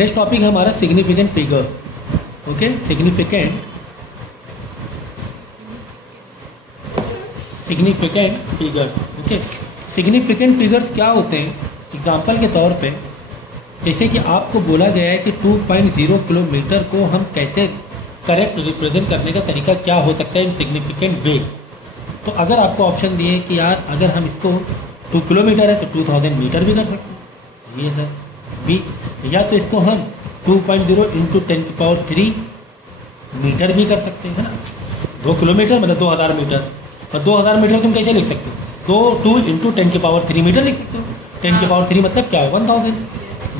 Next topic है हमारा significant figure. Okay, significant figures. Okay, significant figures क्या होते हैं? एग्जाम्पल के तौर पे जैसे कि आपको बोला गया है कि 2.0 किलोमीटर को हम कैसे करेक्ट रिप्रेजेंट करने का तरीका क्या हो सकता है इन सिग्निफिकेंट वे। तो अगर आपको ऑप्शन दिए कि यार अगर हम इसको 2 किलोमीटर है तो 2000 मीटर भी कर सकते हैं, ये सर बी। या तो इसको हम 2.0 इंटू 10⁻³ मीटर भी कर सकते हैं, है ना। 2 किलोमीटर मतलब 2000 मीटर, और 2000 मीटर तुम कैसे लिख सकते हो? 2 इंटू 10⁻³ मीटर लिख सकते हो। 10⁻³ मतलब क्या है? 1000।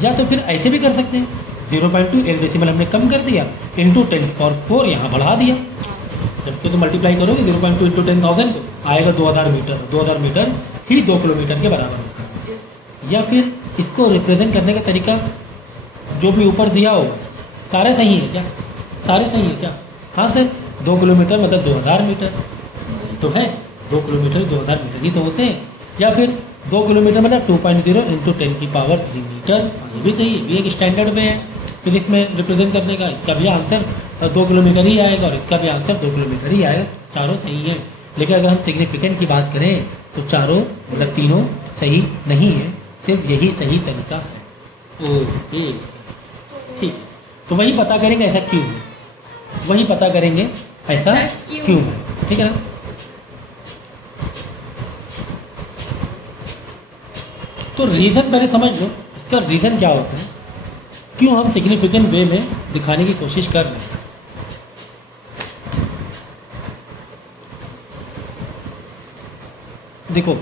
या तो फिर ऐसे भी कर सकते हैं, 0.2 एक डेसिमल हमने कम कर दिया, इंटू 10⁻⁴ यहाँ बढ़ा दिया। जब इसको तो मल्टीप्लाई करोगे 0.2 इंटू 10,000 तो आएगा 2000 मीटर। 2000 मीटर ही 2 किलोमीटर के बराबर होता है। या फिर इसको रिप्रेजेंट करने का तरीका जो भी ऊपर दिया हो, सारे सही है क्या? सारे सही है क्या? हाँ सर, 2 किलोमीटर मतलब 2000 मीटर तो है, 2 किलोमीटर 2000 मीटर ही तो होते हैं। या फिर 2 किलोमीटर मतलब 2.0 इंटू 10⁻³ मीटर, ये भी सही है, ये एक स्टैंडर्ड वे है फिजिक्स में रिप्रेजेंट करने का। इसका भी आंसर 2 किलोमीटर ही आएगा और इसका भी आंसर 2 किलोमीटर ही आएगा, चारों सही है। लेकिन अगर हम सिग्निफिकेंट की बात करें तो चारों मतलब तीनों सही नहीं है, सिर्फ यही सही तरीका है। ओके ठीक, तो वही पता करेंगे ऐसा क्यों है, वही पता करेंगे ऐसा क्यों है, ठीक है ना। तो रीज़न पहले समझ लो, इसका रीज़न क्या होता है, क्यों हम सिग्निफिकेंट वे में दिखाने की कोशिश कर रहे हैं। देखो,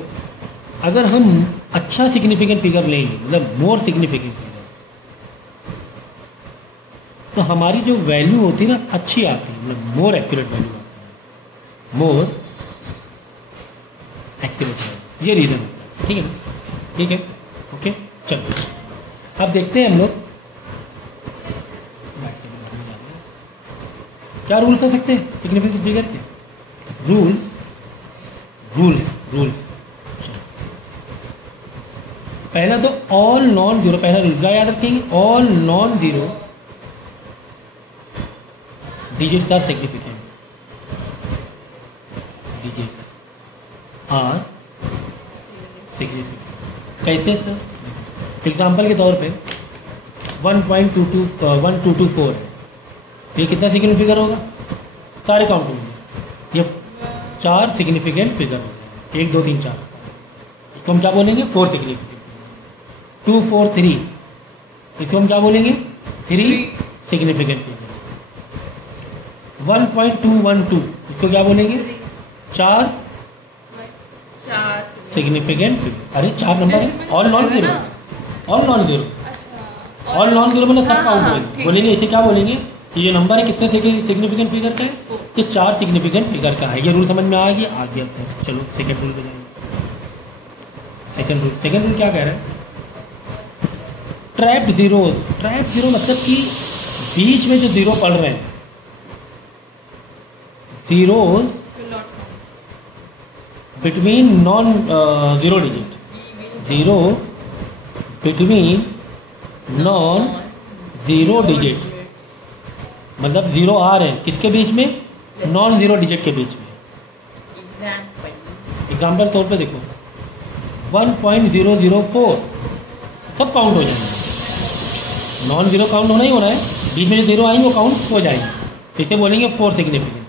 अगर हम अच्छा सिग्निफिकेंट फिगर लेंगे मतलब मोर सिग्निफिकेंट फिगर, तो हमारी जो वैल्यू होती है ना अच्छी आती है, मतलब मोर एक्यूरेट वैल्यू आती है, मोर एक्यूरेट वैल्यू, ये रीज़न होता है, ठीक है ना। ठीक है, ओके चलो अब देखते हैं हम लोग क्या रूल्स हो सकते हैं सिग्निफिकेंट फिगर के। रूल्स पहला तो ऑल नॉन जीरो, पहला रूल क्या याद रखेंगे? All non zero digits are significant, digits are significant. कैसे सर? एग्जाम्पल के तौर पे 1224 है, ये कितना सिग्निफिकेंट फिगर होगा? सारे काउंट होंगे, ये 4 सिग्निफिकेंट फिगर होंगे, 1 2 3 4। इसको हम क्या बोलेंगे? 4 सिग्निफिकेंट। 2 4 3, इसको हम क्या बोलेंगे? 3 सिग्निफिकेंट फिगर। 1212, इसको क्या बोलेंगे? 4 सिग्निफिकेंट फिगर। अरे 4 number all non zero, all non zero, all non zero मतलब सब काउंट होंगे। बोलेंगे इसे क्या बोलेंगे कि ये नंबर है कितने सिग्निफिकेंट फिगर का है? ये 4 सिग्निफिकेंट फिगर का है। ये रूल समझ में आ गया? आ गया सर। चलो सेकंड रूल पे जाएंगे। सेकंड रूल क्या कह रहा है? Trapped zeros. ट्रैप्ड जीरो मतलब कि बीच में जो जीरो पड़ रहे हैं, zeros between non zero digit, zero between non zero digit, मतलब जीरो आ रहे हैं किसके बीच में? नॉन जीरो डिजिट के बीच में। एग्जाम्पल तौर पे देखो 1.004 सब काउंट हो जाएंगे, नॉन जीरो काउंट होना ही होना है, बीच में जो जीरो आएंगे वो काउंट हो जाएंगे। इसे बोलेंगे 4 सिग्निफिकेंट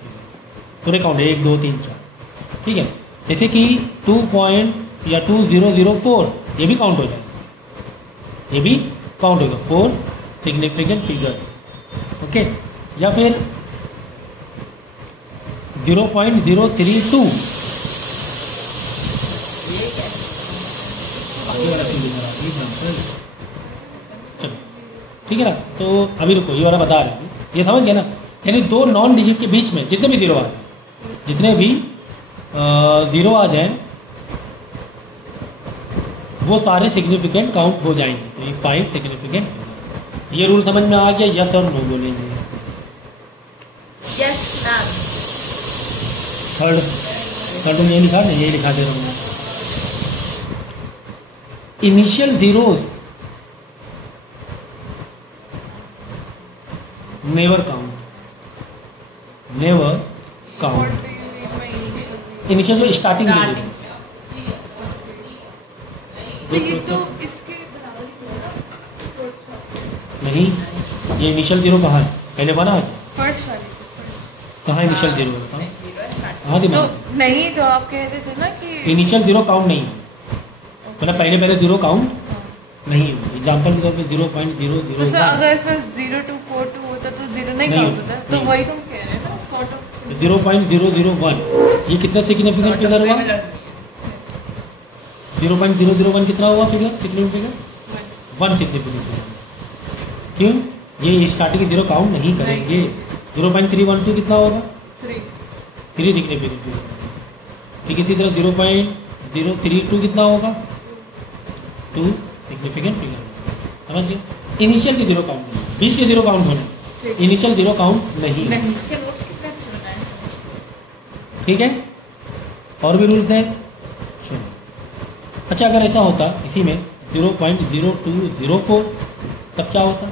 पूरे काउंट 1 2 3 4, ठीक है। जैसे कि 2004 ये भी काउंट हो जाएगा, ये भी काउंट होगा 4 सिग्निफिकेंट फिगर, ओके। या फिर 0.032 चलो ठीक है ना। तो अभी रुको, ये वाला बता रहे हैं, ये समझ गया ना। यानी 2 नॉन डिजिट के बीच में जितने भी जीरो आ जाए, जितने भी जीरो आ जाए वो सारे सिग्निफिकेंट काउंट हो जाएंगे। तो ये 5 सिग्निफिकेंट। ये रूल समझ में आ गया? यस और नो बोलेंगे। Yes ma'am. थर्ड में ये लिखा नहीं, यही लिखा दे रहा हूँ। Initial zeros never count, never count. Initial जो स्टार्टिंग वेरिएबल, तो ये तो इसके बराबर ही हुआ ना, फर्स्ट वाले। नहीं, ये इनिशियल जीरो कहाँ है? पहले बना है फर्स्ट वाले फर्स्ट। कहाँ इनिशियल जीरो है? हाँ तो दिमाग नहीं, तो आप कह रहे थे ना कि इनिशियल जीरो काउंट नहीं है, मतलब पहले जीरो काउंट नहीं है। एग्जाम्पल के तौर पे 0.001 तो सर अगर इसमें 0242 होता तो जीरो नहीं नहीं काउंट होता, तो नहीं। वही तुम कह रहे हैं ना, सॉर्ट ऑफ 0.001 ये कितना सिग्निफिकेंट फिगर हुआ? 0.001 कितना हुआ figure? Significant figure 1 significant figure. क्यों? ये स्टार्टिंग जीरो काउंट नहीं करेंगे। 0.312 कितना होगा? 3 सिग्निफिकेंट फिगर। ठीक, इसी तरह 0.032 कितना होगा? 2 सिग्निफिकेंट फिगर। समझिए, इनिशियल के जीरो काउंट नहीं, बीच के जीरो काउंट होने, इनिशियल जीरो काउंट नहीं। ठीक है, और भी रूल्स हैं, सुनो। अच्छा, अगर ऐसा होता इसी में 0.0204 तब क्या होता?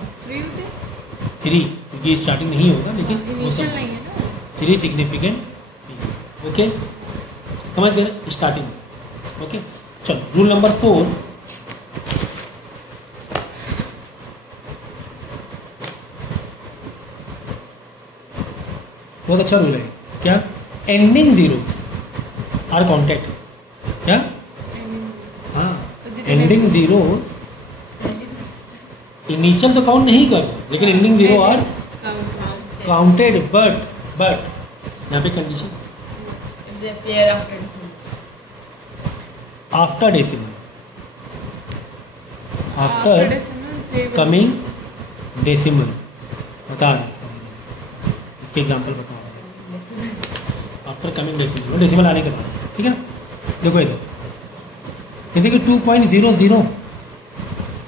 3, क्योंकि स्टार्टिंग नहीं होगा, लेकिन वो सब नहीं है ना। 3 सिग्निफिकेंट। ओके, समझ गए स्टार्टिंग। ओके, चलो रूल नंबर 4। बहुत अच्छा रूल है। क्या? Ending zero are counted. क्या? हाँ, एंडिंग जीरो इनिशियल तो काउंट नहीं कर, लेकिन ending zero are counted, but यहाँ पे condition after decimal, after coming decimal. बता रहे इसके एग्जाम्पल बता रहे आफ्टर कमिंग डेसिमल, डेसिमल आने के बाद। ठीक है ना, देखो इधर जैसे कि 2.00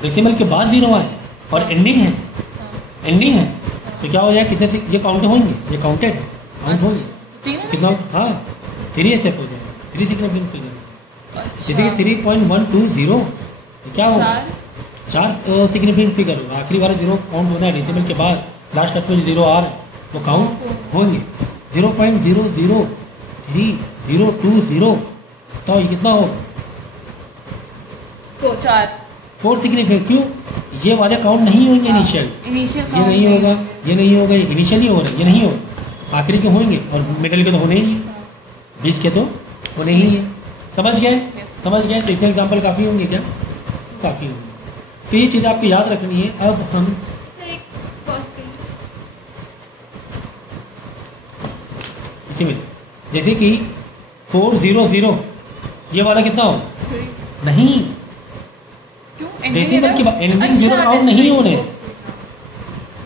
डेसिमल के बाद जीरो आए और एंडिंग है, एंडिंग है, तो क्या हो जाएगा? कितने से ये काउंट होंगे? ये काउंटेड है, काउंट होंगे कितना? हाँ, 3 एस एफ हो जाएगा, 3 सिग्निफिकेंट फिगर। जैसे कि 3.120 क्या होगा? 4 सिग्निफिकेंट फिगर होगा। आखिरी वाला जीरो काउंट होना है, डेसिमल के बाद लास्ट तक में जीरो आ रहा है वो काउंट होंगे। 0.003020 तो ये कितना होगा? 4 सिग्निफिकेंट। क्यों? ये वाले काउंट नहीं होंगे इनिशियल, ये नहीं होगा, ये नहीं होगा, इनिशियल ही हो रहा है, ये नहीं होगा, आखिरी के होंगे और मिडिल के तो होने ही है, बीच के तो होने ही है। समझ गए? समझ गए? तो इतने एग्जाम्पल काफ़ी होंगे क्या? काफ़ी होंगे। तो ये चीज़ आपको याद रखनी है। अब हम इसी में जैसे कि 400 ये वाला कितना हो? नहीं, डेसिमल के बाद एंडिंग जीरो काउंट नहीं होने,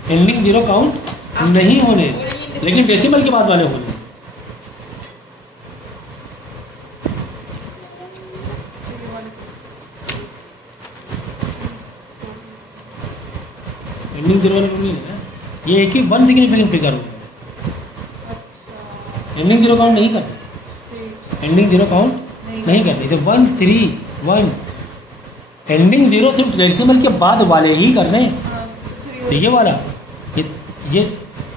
एंडिंग जीरो काउंट नहीं होने, लेकिन डेसिमल के बाद वाले होने। एंडिंग जीरो वाले नहीं है, ये एक ही 1 सिग्निफिकेंट फिगर होगा। एंडिंग जीरो काउंट नहीं करना, एंडिंग जीरो काउंट नहीं करना। जैसे 131 एंडिंग जीरो सिर्फ डेसिमल के बाद वाले ही करने। तो ये वाला ये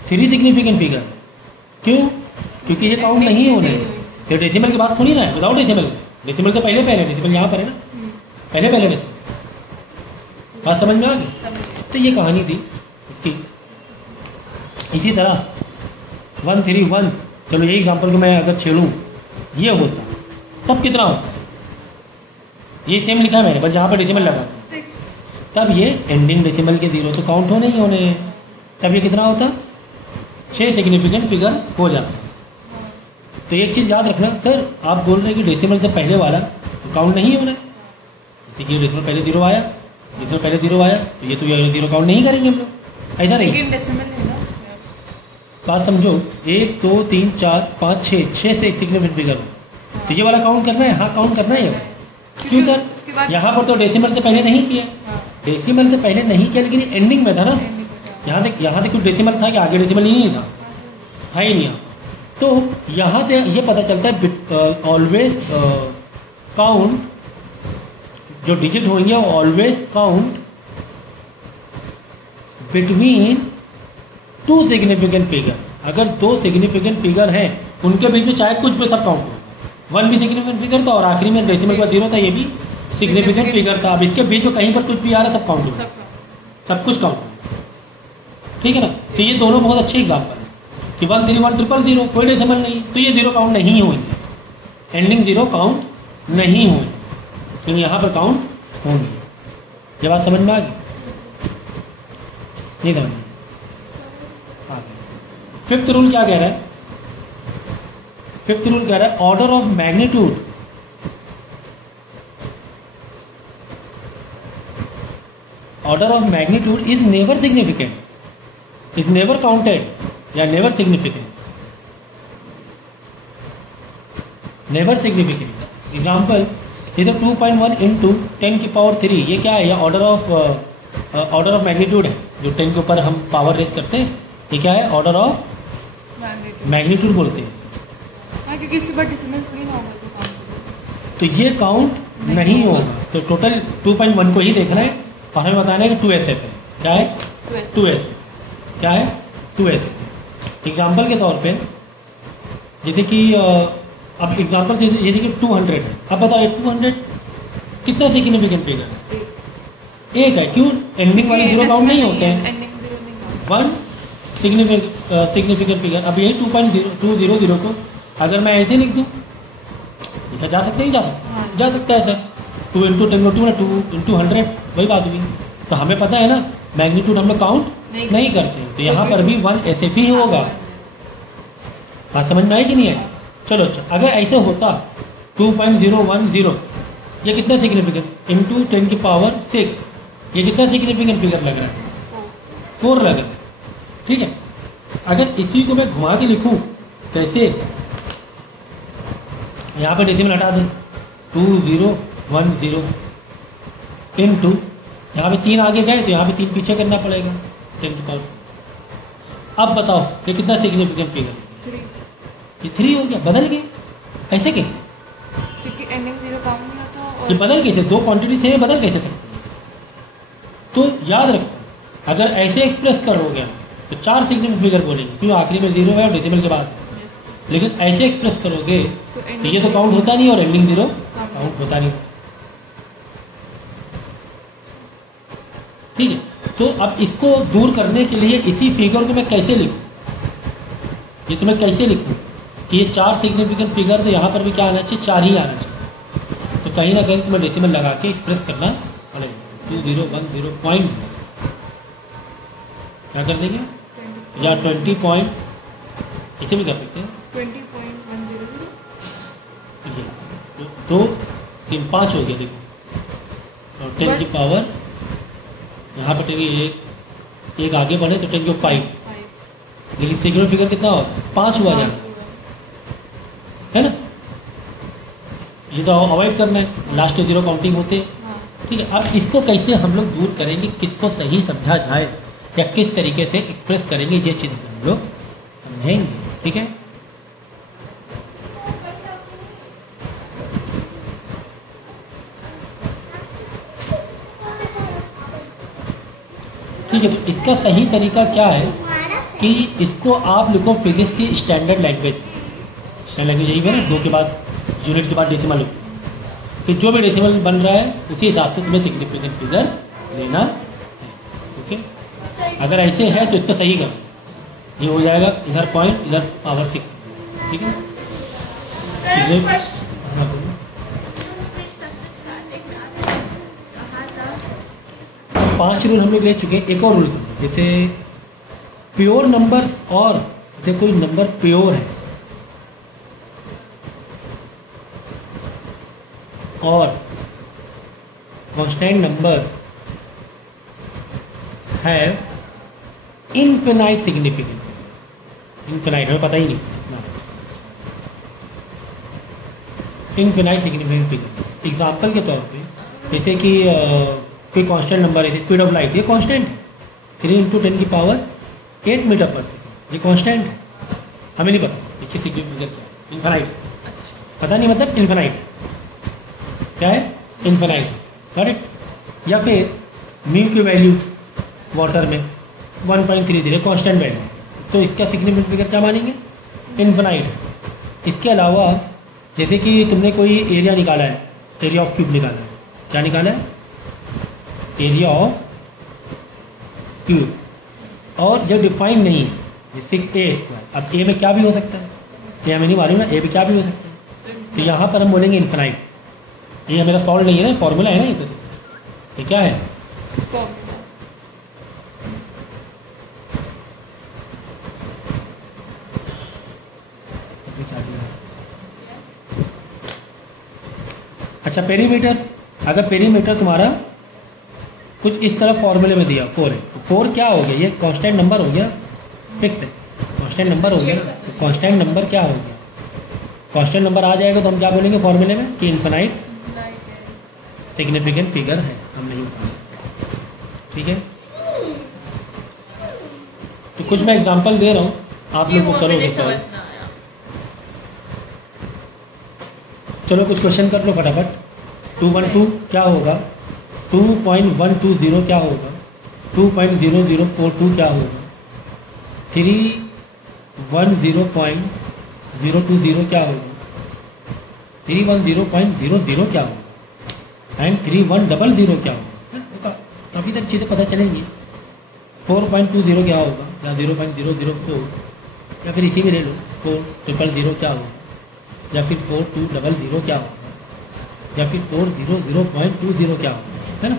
3 सिग्निफिकेंट फिगर। क्यों? क्योंकि ये काउंट नहीं होने, ये डेसिमल के बाद थोड़ी ना है, विदाउट डेसिमल। डेसिमल से पहले डेसिमल यहाँ पर है ना, पहले डेसिमल। बात समझ में आ गई? तो ये कहानी थी इसकी। इसी तरह 131, चलो यही एग्जाम्पल को मैं अगर छेड़ूँ, ये होता तब कितना होता? ये सेम लिखा है मैंने, बस यहाँ पर डेसिमल लगा, तब ये एंडिंग डेसिमल के जीरो तो काउंट होने ही होने हैं, तब ये कितना होता? 6 सिग्निफिकेंट फिगर हो जाता। तो एक चीज़ याद रखना, सर आप बोल रहे हैं कि डेसिमल से पहले वाला तो काउंट नहीं होना है। जैसे कि डेसिमल पहले जीरो आया, डेसिमल पहले जीरो आया, तो ये तो जीरो काउंट नहीं करेंगे हम लोग, ऐसा नहीं। लेकिन डेसिमल है ना उसमें। बात समझो, 1 2 3 4 5 6 से एक सिग्निफिकेंट फिगर हो, तो ये वाला काउंट करना है। हाँ, काउंट करना है। क्यों सर? यहाँ पर तो डेसिमल से पहले नहीं किया, डेसिमल से पहले नहीं किया, लेकिन एंडिंग में था ना। यहाँ से कुछ डेसिमल था कि आगे डेसिमल ही नहीं था ही नहीं। तो यहाँ से ये पता चलता है ऑलवेज काउंट, जो डिजिट होंगे always count between two significant figure, अगर दो सिग्निफिकेंट फिगर हैं उनके बीच में चाहे कुछ भी सब काउंट हो, 1 भी सिग्निफिकेंट फिगर था और आखिरी में डेसिमल के बाद 0 था, ये भी सिग्निफिकेंट फिगर था। अब इसके बीच में कहीं पर कुछ भी आ रहा है सब काउंट हो, सब कुछ काउंट हो, ठीक है ना। तो ये दोनों बहुत अच्छे एग्जाम्पल है कि 1 3 1 0 0 कोई डेसिमल नहीं, तो ये 0 काउंट नहीं होंगे, एंडिंग 0 काउंट नहीं होंगे, क्योंकि यहाँ पर काउंट होंगे। ये बात समझ में आ गई? नहीं समझ में आ गई। फिफ्थ रूल क्या कह रहा है? फिफ्थ रूल कह रहा है order of magnitude is never significant, is never counted या never significant, never significant. Example ये तो 2.1 इंटू 10 की पावर 3, ये क्या है? ये ऑर्डर ऑफ मैग्नीट्यूड है, जो 10 के ऊपर हम पावर रेस करते हैं, ये क्या है? ऑर्डर ऑफ मैग्नीट्यूड बोलते हैं। हाँ, क्योंकि इसी बार डेसिमल थोड़ी ना होगा तो काउंट, तो ये काउंट नहीं होगा, तो टोटल 2.1 को ही देखना है और हमें बताना है कि 2SF है। क्या है? 2SF। क्या है? 2SF। एग्जाम्पल के तौर पे जैसे कि अब एग्जाम्पल जैसे कि 200 है, अब बताओ 200 कितना सिग्निफिकेंट फिगर है? एक है। क्यों? एंडिंग वाले 0 काउंट नहीं होते हैं। 1 सिग्निफिकेंट फिगर। अब यही 2.0 को अगर मैं ऐसे लिख दूँ, लिखा जा सकता है? नहीं जा सकता? हाँ। जा सकता है सर। 2 इंटू 10 2 इंटू 100 वही बात हुई। तो हमें पता है ना मैग्नीट्यूड हम लोग काउंट नहीं करते, तो यहाँ पर भी 1 ऐसे ही होगा। बात समझ में आई कि नहीं है? चलो अच्छा, अगर ऐसे होता 2.010 ये कितना सिग्निफिकेंट इंटू 10 की पावर 6, ये कितना सिग्निफिकेंट फिगर लग रहा है? 4 लग रहा है, ठीक है। अगर इसी को मैं घुमा के लिखूं कैसे, यहाँ पे डेसिमल हटा दें 2010 इंटू यहाँ पे 3 आगे गए तो यहाँ पे 3 पीछे करना पड़ेगा 10 की पावर। अब बताओ ये कितना सिग्निफिकेंट फिगर? ये 3 हो गया। बदल गए ऐसे कैसे? क्योंकि एंडिंग 0 काउंट नहीं होता और ये बदल कैसे? दो क्वांटिटी से बदल कैसे सकती है? तो याद रखो, अगर ऐसे एक्सप्रेस करोगे तो 4 सिग्निफिकेंट फिगर बोलेंगे, क्योंकि आखिरी में 0 है और डेसिमल के बाद। लेकिन ऐसे एक्सप्रेस करोगे तो ये तो काउंट होता नहीं और एंडिंग 0 काउंट होता नहीं, ठीक है। तो अब इसको दूर करने के लिए इसी फिगर को मैं कैसे लिखूं? ये तो मैं कैसे लिखूं कि ये 4 सिग्निफिकेंट फिगर, तो यहाँ पर भी क्या आना चाहिए? 4 ही आना चाहिए। तो कहीं ना कहीं तुम्हें डेसिमल लगा के एक्सप्रेस करना पड़ेगा। 2010 पॉइंट क्या कर देंगे, या 20 पॉइंट इसे भी कर सकते हैं। 20.100 ये 2 3 5 हो गया, देखो। और 10 की पावर यहाँ पर एक आगे बढ़े तो 10 की 5, लेकिन सिग्निफिकेंट फिगर कितना हो? 5 हुआ जाए, है ना। ये तो अवॉइड करना है, लास्ट 0 काउंटिंग होते हैं, ठीक है। अब इसको कैसे हम लोग दूर करेंगे, किसको सही समझा जाए या किस तरीके से एक्सप्रेस करेंगे, ये चीज़ हम लोग समझेंगे, ठीक है। ठीक है, तो इसका सही तरीका क्या है कि इसको आप लिखो फिजिक्स की स्टैंडर्ड लैंग्वेज। स्टैंडर्ड लैंग्वेज यही है ना, 2 के बाद यूनिट के बाद डेसिमल होता है। फिर जो भी डेसिमल बन रहा है उसी हिसाब से तुम्हें सिग्निफिकेंट फिगर लेना है, ओके। अगर ऐसे है तो इसको सही करो, ये हो जाएगा इधर पॉइंट इधर पावर 6, ठीक है। 5 रूल हम लोग ले चुके हैं। एक और रूल समझो, जैसे प्योर नंबर्स, और जैसे कोई नंबर प्योर है और कांस्टेंट नंबर है इनफिनाइट सिग्निफिकेंस। इनफिनाइट हमें पता ही नहीं, इनफिनाइट सिग्निफिकेंट फिगर। एग्जाम्पल के तौर पे जैसे कि कोई कांस्टेंट नंबर है, स्पीड ऑफ लाइट, ये कांस्टेंट है 3 इंटू 10 की पावर 8 मीटर पर सेकेंड, ये कांस्टेंट है। हमें नहीं पता इसकी सिग्निफिकेंट क्या है, इनफिनाइट, पता नहीं मतलब इनफिनाइट क्या है, इनफिनाइट, करेक्ट। या फिर म्यू की वैल्यू वाटर में 1.33 कांस्टेंट वैल्यू, तो इसका सिग्निफिकेंट फिगर क्या मानेंगे? इनफाइनाइट। इसके अलावा जैसे कि तुमने कोई एरिया निकाला है, एरिया ऑफ क्यूब निकाला है, क्या निकाला है? एरिया ऑफ क्यूब, और जब डिफाइन नहीं है 6a²। अब ए में क्या भी हो सकता है, ये हमें नहीं मालूम ना, ए में क्या भी हो सकता है। तो यहाँ पर हम बोलेंगे इनफाइनाइट। ये मेरा सॉल्व नहीं है ना, फॉर्मूला है ना, ये क्या है? अच्छा, पेरीमीटर। अगर पेरीमीटर तुम्हारा कुछ इस तरह फॉर्मूले में दिया 4 है, तो 4 क्या हो गया? ये कांस्टेंट नंबर हो गया, फिक्स है, कांस्टेंट नंबर हो गया ना। तो कांस्टेंट नंबर क्या हो गया? कांस्टेंट नंबर आ जाएगा तो हम क्या बोलेंगे फॉर्मूले में कि इनफाइनाइट सिग्निफिकेंट फिगर है, हम नहीं बता सकते। ठीक है, तो कुछ मैं एग्जांपल दे रहा हूँ, आप लोग को करोगे सॉल्व। चलो कुछ क्वेश्चन कर लो फटाफट। 212 क्या होगा? 2.120 क्या होगा? 2.0042 क्या होगा? 310.020 क्या होगा? 310.00 क्या होगा? एंड 3100 क्या होगा? काफ़ी सारी चीज़ें पता चलेंगी। 4.20 क्या होगा, या 0.004, या फिर इसी में ले लो 4000 क्या होगा, या फिर 4200 क्या होगा, या फिर 400.20 क्या होगा, है ना।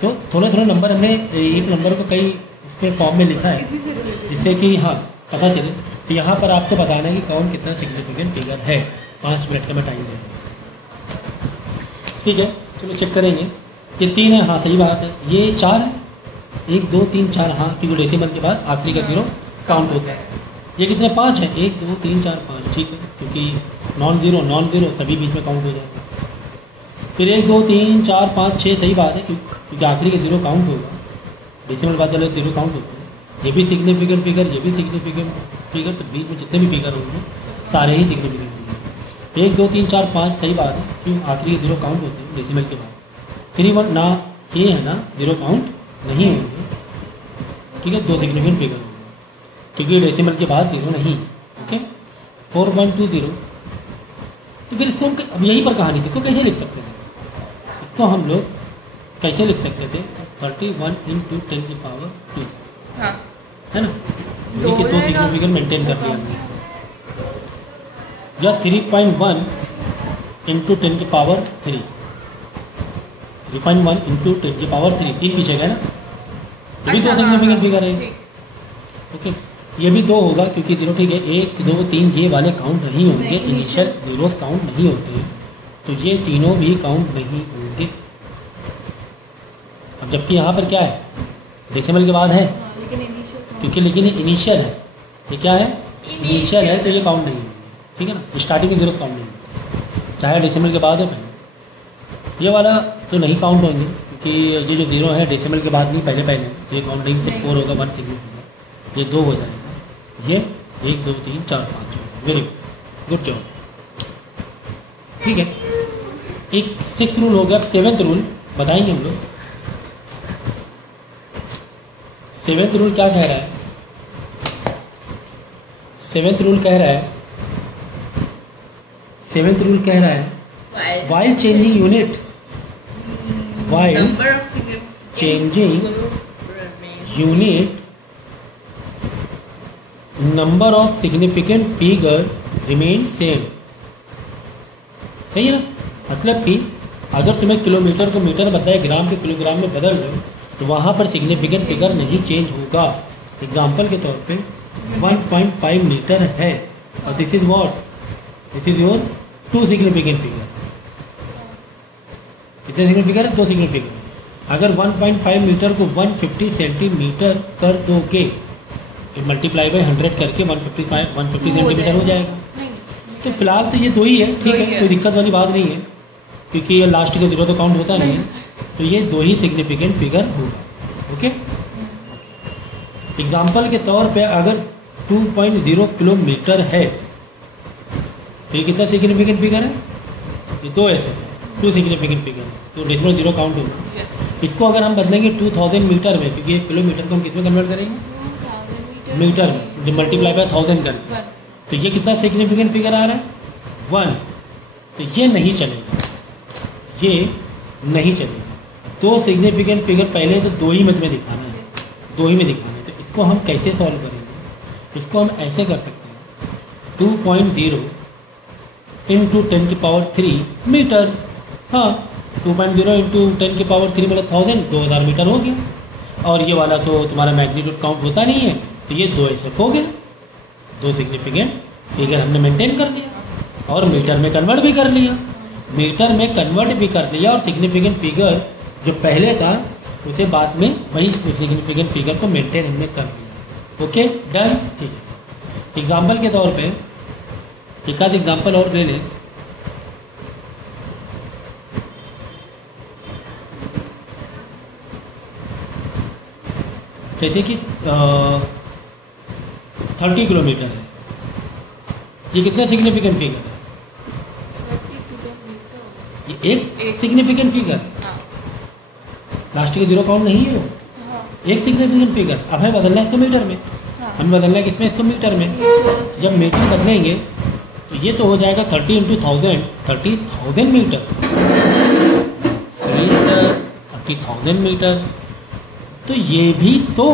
तो थोड़े थोड़े नंबर हमने एक नंबर को कई उसके फॉर्म में लिखा है जिससे कि हाँ पता चले। तो यहाँ पर आपको बताना है कि कौन कितना सिग्निफिकेंट फिगर है। 5 मिनट का मैं टाइम दे रहा हूँ। ठीक है, चलो चेक करेंगे। ये 3 है, हाँ सही बात है। ये 4 है, 1 2 3 4, हाँ क्योंकि डेसिमल के बाद आखिरी का 0 काउंट होता है। ये कितने? 5 है, 1 2 3 4 5, ठीक है, क्योंकि नॉन ज़ीरो सभी बीच में काउंट हो जाएगा। फिर 1 2 3 4 5 6, सही बात है, क्योंकि आखिरी के 0 काउंट होगा, डेसिमल बाद वाले 0 काउंट होते हैं। ये भी सिग्निफिकेंट फिगर, ये भी सिग्निफिकेंट फिगर, तो बीच में जितने भी फिगर होंगे सारे ही सिग्निफिकेंट होंगे। 1 2 3 4 5, सही बात है, क्योंकि आखिरी के 0 काउंट होते हैं डेसिमल के बाद। 3 1 ना, ये है ना 0 काउंट नहीं होंगे, ठीक है, 2 सिग्निफिकेंट फिगर होंगे क्योंकि डेसिमल के बाद 0 नहीं। ओके, 4.20। तो फिर इसको हम अब यहीं पर कहानी थी, इसको कैसे लिख सकते थे? इसको हम लोग कैसे लिख सकते थे? 31 × 10⁻², हाँ, है ना। देखिए 2 सिग्निफिकेंट मेंटेन कर लिया हमने। या 3.1 × 10⁻3, 3.1 × 10⁻3, 3 पीछे गए ना, ये भी 2 सिग्निफिकेंट फिगर है। ओके, ये भी 2 होगा क्योंकि 0, ठीक है, 1 2 3 ये वाले काउंट नहीं होंगे, इनिशियल जीरोस काउंट नहीं होते, तो ये तीनों भी काउंट नहीं होंगे। अब जबकि यहाँ पर क्या है, डेसिमल के बाद है, क्योंकि लेकिन इनिशियल है, ये क्या है, इनिशियल है, तो ये काउंट नहीं होंगे, ठीक है ना। स्टार्टिंग के जीरोस काउंट नहीं होंगे, चाहे डेसिमल के बाद हो पहले। ये वाला तो नहीं काउंट होंगे क्योंकि ये जो 0 है डेसिमल के बाद नहीं, पहले तो ये काउंट नहीं, सिर्फ 4 होगा, 1 सिग्निफिकेंट, ये 2 हो जाएगा, ये 1 2 3 4 5 होगा। वेरी गुड जॉब, ठीक है। एक 6th रूल हो गया। 7th रूल बताएंगे हम लोग। 7th रूल क्या कह रहा है? 7th रूल कह रहा है, 7th रूल कह रहा है while changing unit, while changing unit, number of significant figure remain same। सही है ना। मतलब कि अगर तुम्हें किलोमीटर को मीटर बताए, ग्राम के किलोग्राम में बदल रहे हो, तो वहाँ पर सिग्निफिकेंट फिगर नहीं चेंज होगा। एग्जाम्पल के तौर पे 1.5 मीटर है और this is what, this is your 2 significant figure. कितने सिग्निफिकेंट फिगर है? 2 सिग्निफिकेंट फिगर। अगर 1.5 मीटर को 150 सेंटीमीटर कर दोगे, मल्टीप्लाई बाई 100 करके 150 सेंटीमीटर हो जाएगा। तो फिलहाल तो ये 2 ही है, ठीक है, कोई दिक्कत वाली बात नहीं है, क्योंकि ये लास्ट के 0 तो काउंट होता नहीं है, तो ये 2 ही सिग्निफिकेंट फिगर होगा। ओके, एग्जाम्पल के तौर पे अगर 2.0 किलोमीटर है तो ये कितना सिग्निफिकेंट फिगर है? ये 2 ऐसे 2 सिग्निफिकेंट फिगर है, तो डेसिमल 0 काउंट होगा। इसको अगर हम बदलेंगे 2000 मीटर में, क्योंकि 1 किलोमीटर को हम किस में कन्वर्ट करेंगे? मीटर में, मल्टीप्लाई बाय 1000 कर, 1 तो ये कितना सिग्निफिकेंट फिगर आ रहा है 1। तो ये नहीं चलेगा, ये नहीं चलेगा। तो सिग्निफिकेंट फिगर पहले तो दो ही मत में दिखाना है, दो ही में दिखाना है। तो इसको हम कैसे सॉल्व करेंगे? इसको हम ऐसे कर सकते हैं 2.0 इंटू 10 की पावर 3 मीटर। हाँ, 2.0 इंटू 10 की पावर 3 मतलब 2000 मीटर हो गया। और ये वाला तो तुम्हारा मैग्नीट्यूड काउंट होता नहीं है, तो ये 2 SF हो गया। 2 सिग्निफिकेंट फिगर हमने मेंटेन कर लिया और मीटर में कन्वर्ट भी कर लिया, मीटर में कन्वर्ट भी कर लिया। और सिग्निफिकेंट फिगर जो पहले था उसे बाद में वही सिग्निफिकेंट फिगर को मेंटेन हमने कर लिया। ओके, डन, ठीक है। एग्जाम्पल के तौर पे एक आध एग्जाम्पल और ले लें। जैसे कि 30 किलोमीटर है, ये कितना सिग्निफिकेंट फिगर है? 30 किलोमीटर। ये एक सिग्निफिकेंट फिगर, हाँ लास्ट के 0 काउंट नहीं है वो, हाँ एक सिग्निफिकेंट फिगर। अब हमें बदलना है इसको मीटर में, हाँ। हमें बदलना है किसमें? इसको मीटर में। जब मीटर बदलेंगे तो ये तो हो जाएगा 30 इंटू 1000, 30,000 मीटर, 30,000 मीटर। तो ये भी तो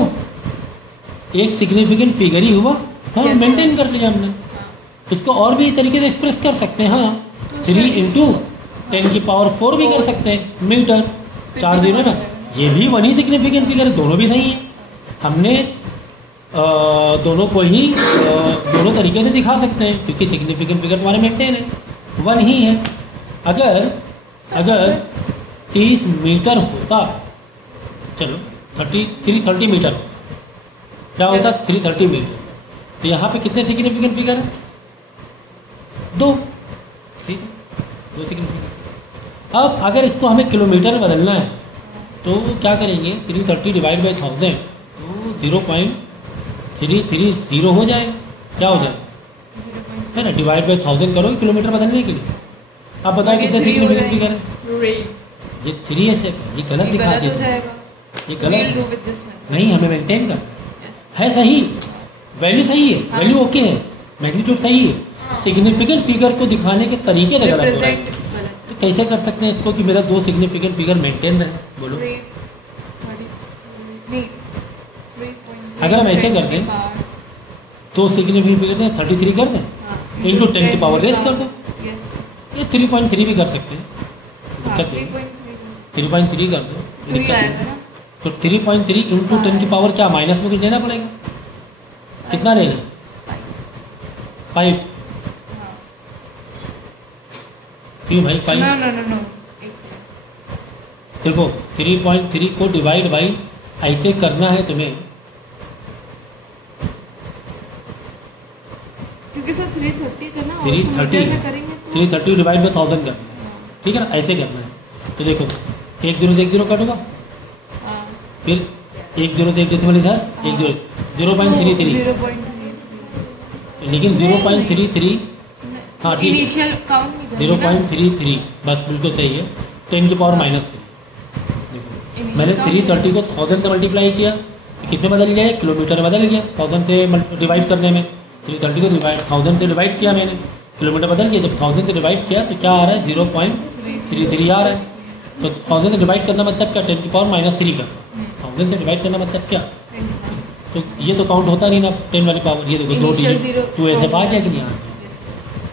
एक सिग्निफिकेंट फिगर ही हुआ। हाँ, Yes, मेंटेन कर लिया हमने। हाँ। इसको और भी तरीके से एक्सप्रेस कर सकते हैं। हाँ, तो 3 सर इंटू इसको- 10 की पावर 4 भी कर सकते हैं मीटर। फिर 4 भी जीरो तो ना, हो जाएगा। ये भी वन ही सिग्निफिकेंट फिगर है, दोनों भी सही है। हमने दोनों को ही दोनों तरीके से दिखा सकते हैं, क्योंकि सिग्निफिकेंट फिगर तुम्हारे मेंटेन है, वन ही है। अगर 30 मीटर होता, चलो 330 मीटर होता, क्या होता? Yes. 330 मीटर। तो यहाँ पे कितने सिग्निफिकेंट फिगर है? 2, ठीक है, 2 सिग्निफिकेंट। अब अगर इसको हमें किलोमीटर में बदलना है तो क्या करेंगे? 330 डिवाइड बाई 1000, तो 0.330 हो जाएगा। क्या हो जाएगा? 0.3 है ना, डिवाइड बाई 1000 करोगे किलोमीटर बदलने के लिए। अब बताओ कितने सिग्निफिकेंट फिगर है? 3 ये 3 SF है, ये गलत दिखा गलत दिया हो तुमने। जाएगा। ये गलत We'll है। do with this method. नहीं, हमें मेंटेन करना Yes. है। सही, वैल्यू सही है, हाँ। वैल्यू ओके है, मैग्नीट्यूड सही है, सिग्निफिकेंट फिगर को दिखाने के तरीके से गलत हो रहा है। Represent गलत। तो कैसे कर सकते हैं इसको कि मेरा 2 सिग्निफिकेंट फिगर मेंटेन रहे? बोलो। 3 नहीं 3.3 अगर हम ऐसे कर दें, 2 सिग्निफिकेंट फिगर दें, 33 कर दें, इंटू 10 की पावर रेस कर दो। यस ये 3.3 भी कर सकते हैं, हाँ दिक्कत नहीं। 3.3 3.3 कर दो, वही दिक्कत आएगा नहीं। ना। तो 3.3 इंटू 10 की पावर क्या माइनस में कुछ लेना पड़ेगा? कितना लेना? 5। हाँ। क्यों भाई 5? नो नो नो नो एक सेकंड। देखो 3.3 को डिवाइड बाई ऐसे करना है तुम्हें, क्योंकि सर 330 था ना, और 330 मीटर में करेंगे तो 330 डिवाइड बाई 1000 करना है, ठीक है ना, ऐसे करना है। तो देखो 1 0 से 1 0 कटूंगा, हाँ। फिर 1 0 से 1 डेसिमल इधर, 1 0 0.33, 0.33 लेकिन 0.33 हाँ ठीक है, इनिशियल काउंट नहीं करना ना। 0.33 बस बिल्कुल सही है। 10 की पावर -3। देखो Initial मैंने count 330 को 1000 से मल्टीप्लाई किया, तो किस में बदल गया? किलोमीटर में बदल गया। 1000 से डिवाइड करने में 330 को डिवाइड 1000 से डिवाइड किया मैंने, किलोमीटर बदल गया। जब 1000 से डिवाइड किया तो क्या आ रहा है? 0.33 आ रहा है। तो 1000 से डिवाइड करना मतलब क्या? 10 की पावर -3 का। 1000 से डिवाइड करना मतलब क्या? तो ये तो काउंट होता नहीं ना 10 वाली पावर। ये देखो 2 Initial डिजिट zero 2 SF आ गया कि नहीं आ Yes, गया?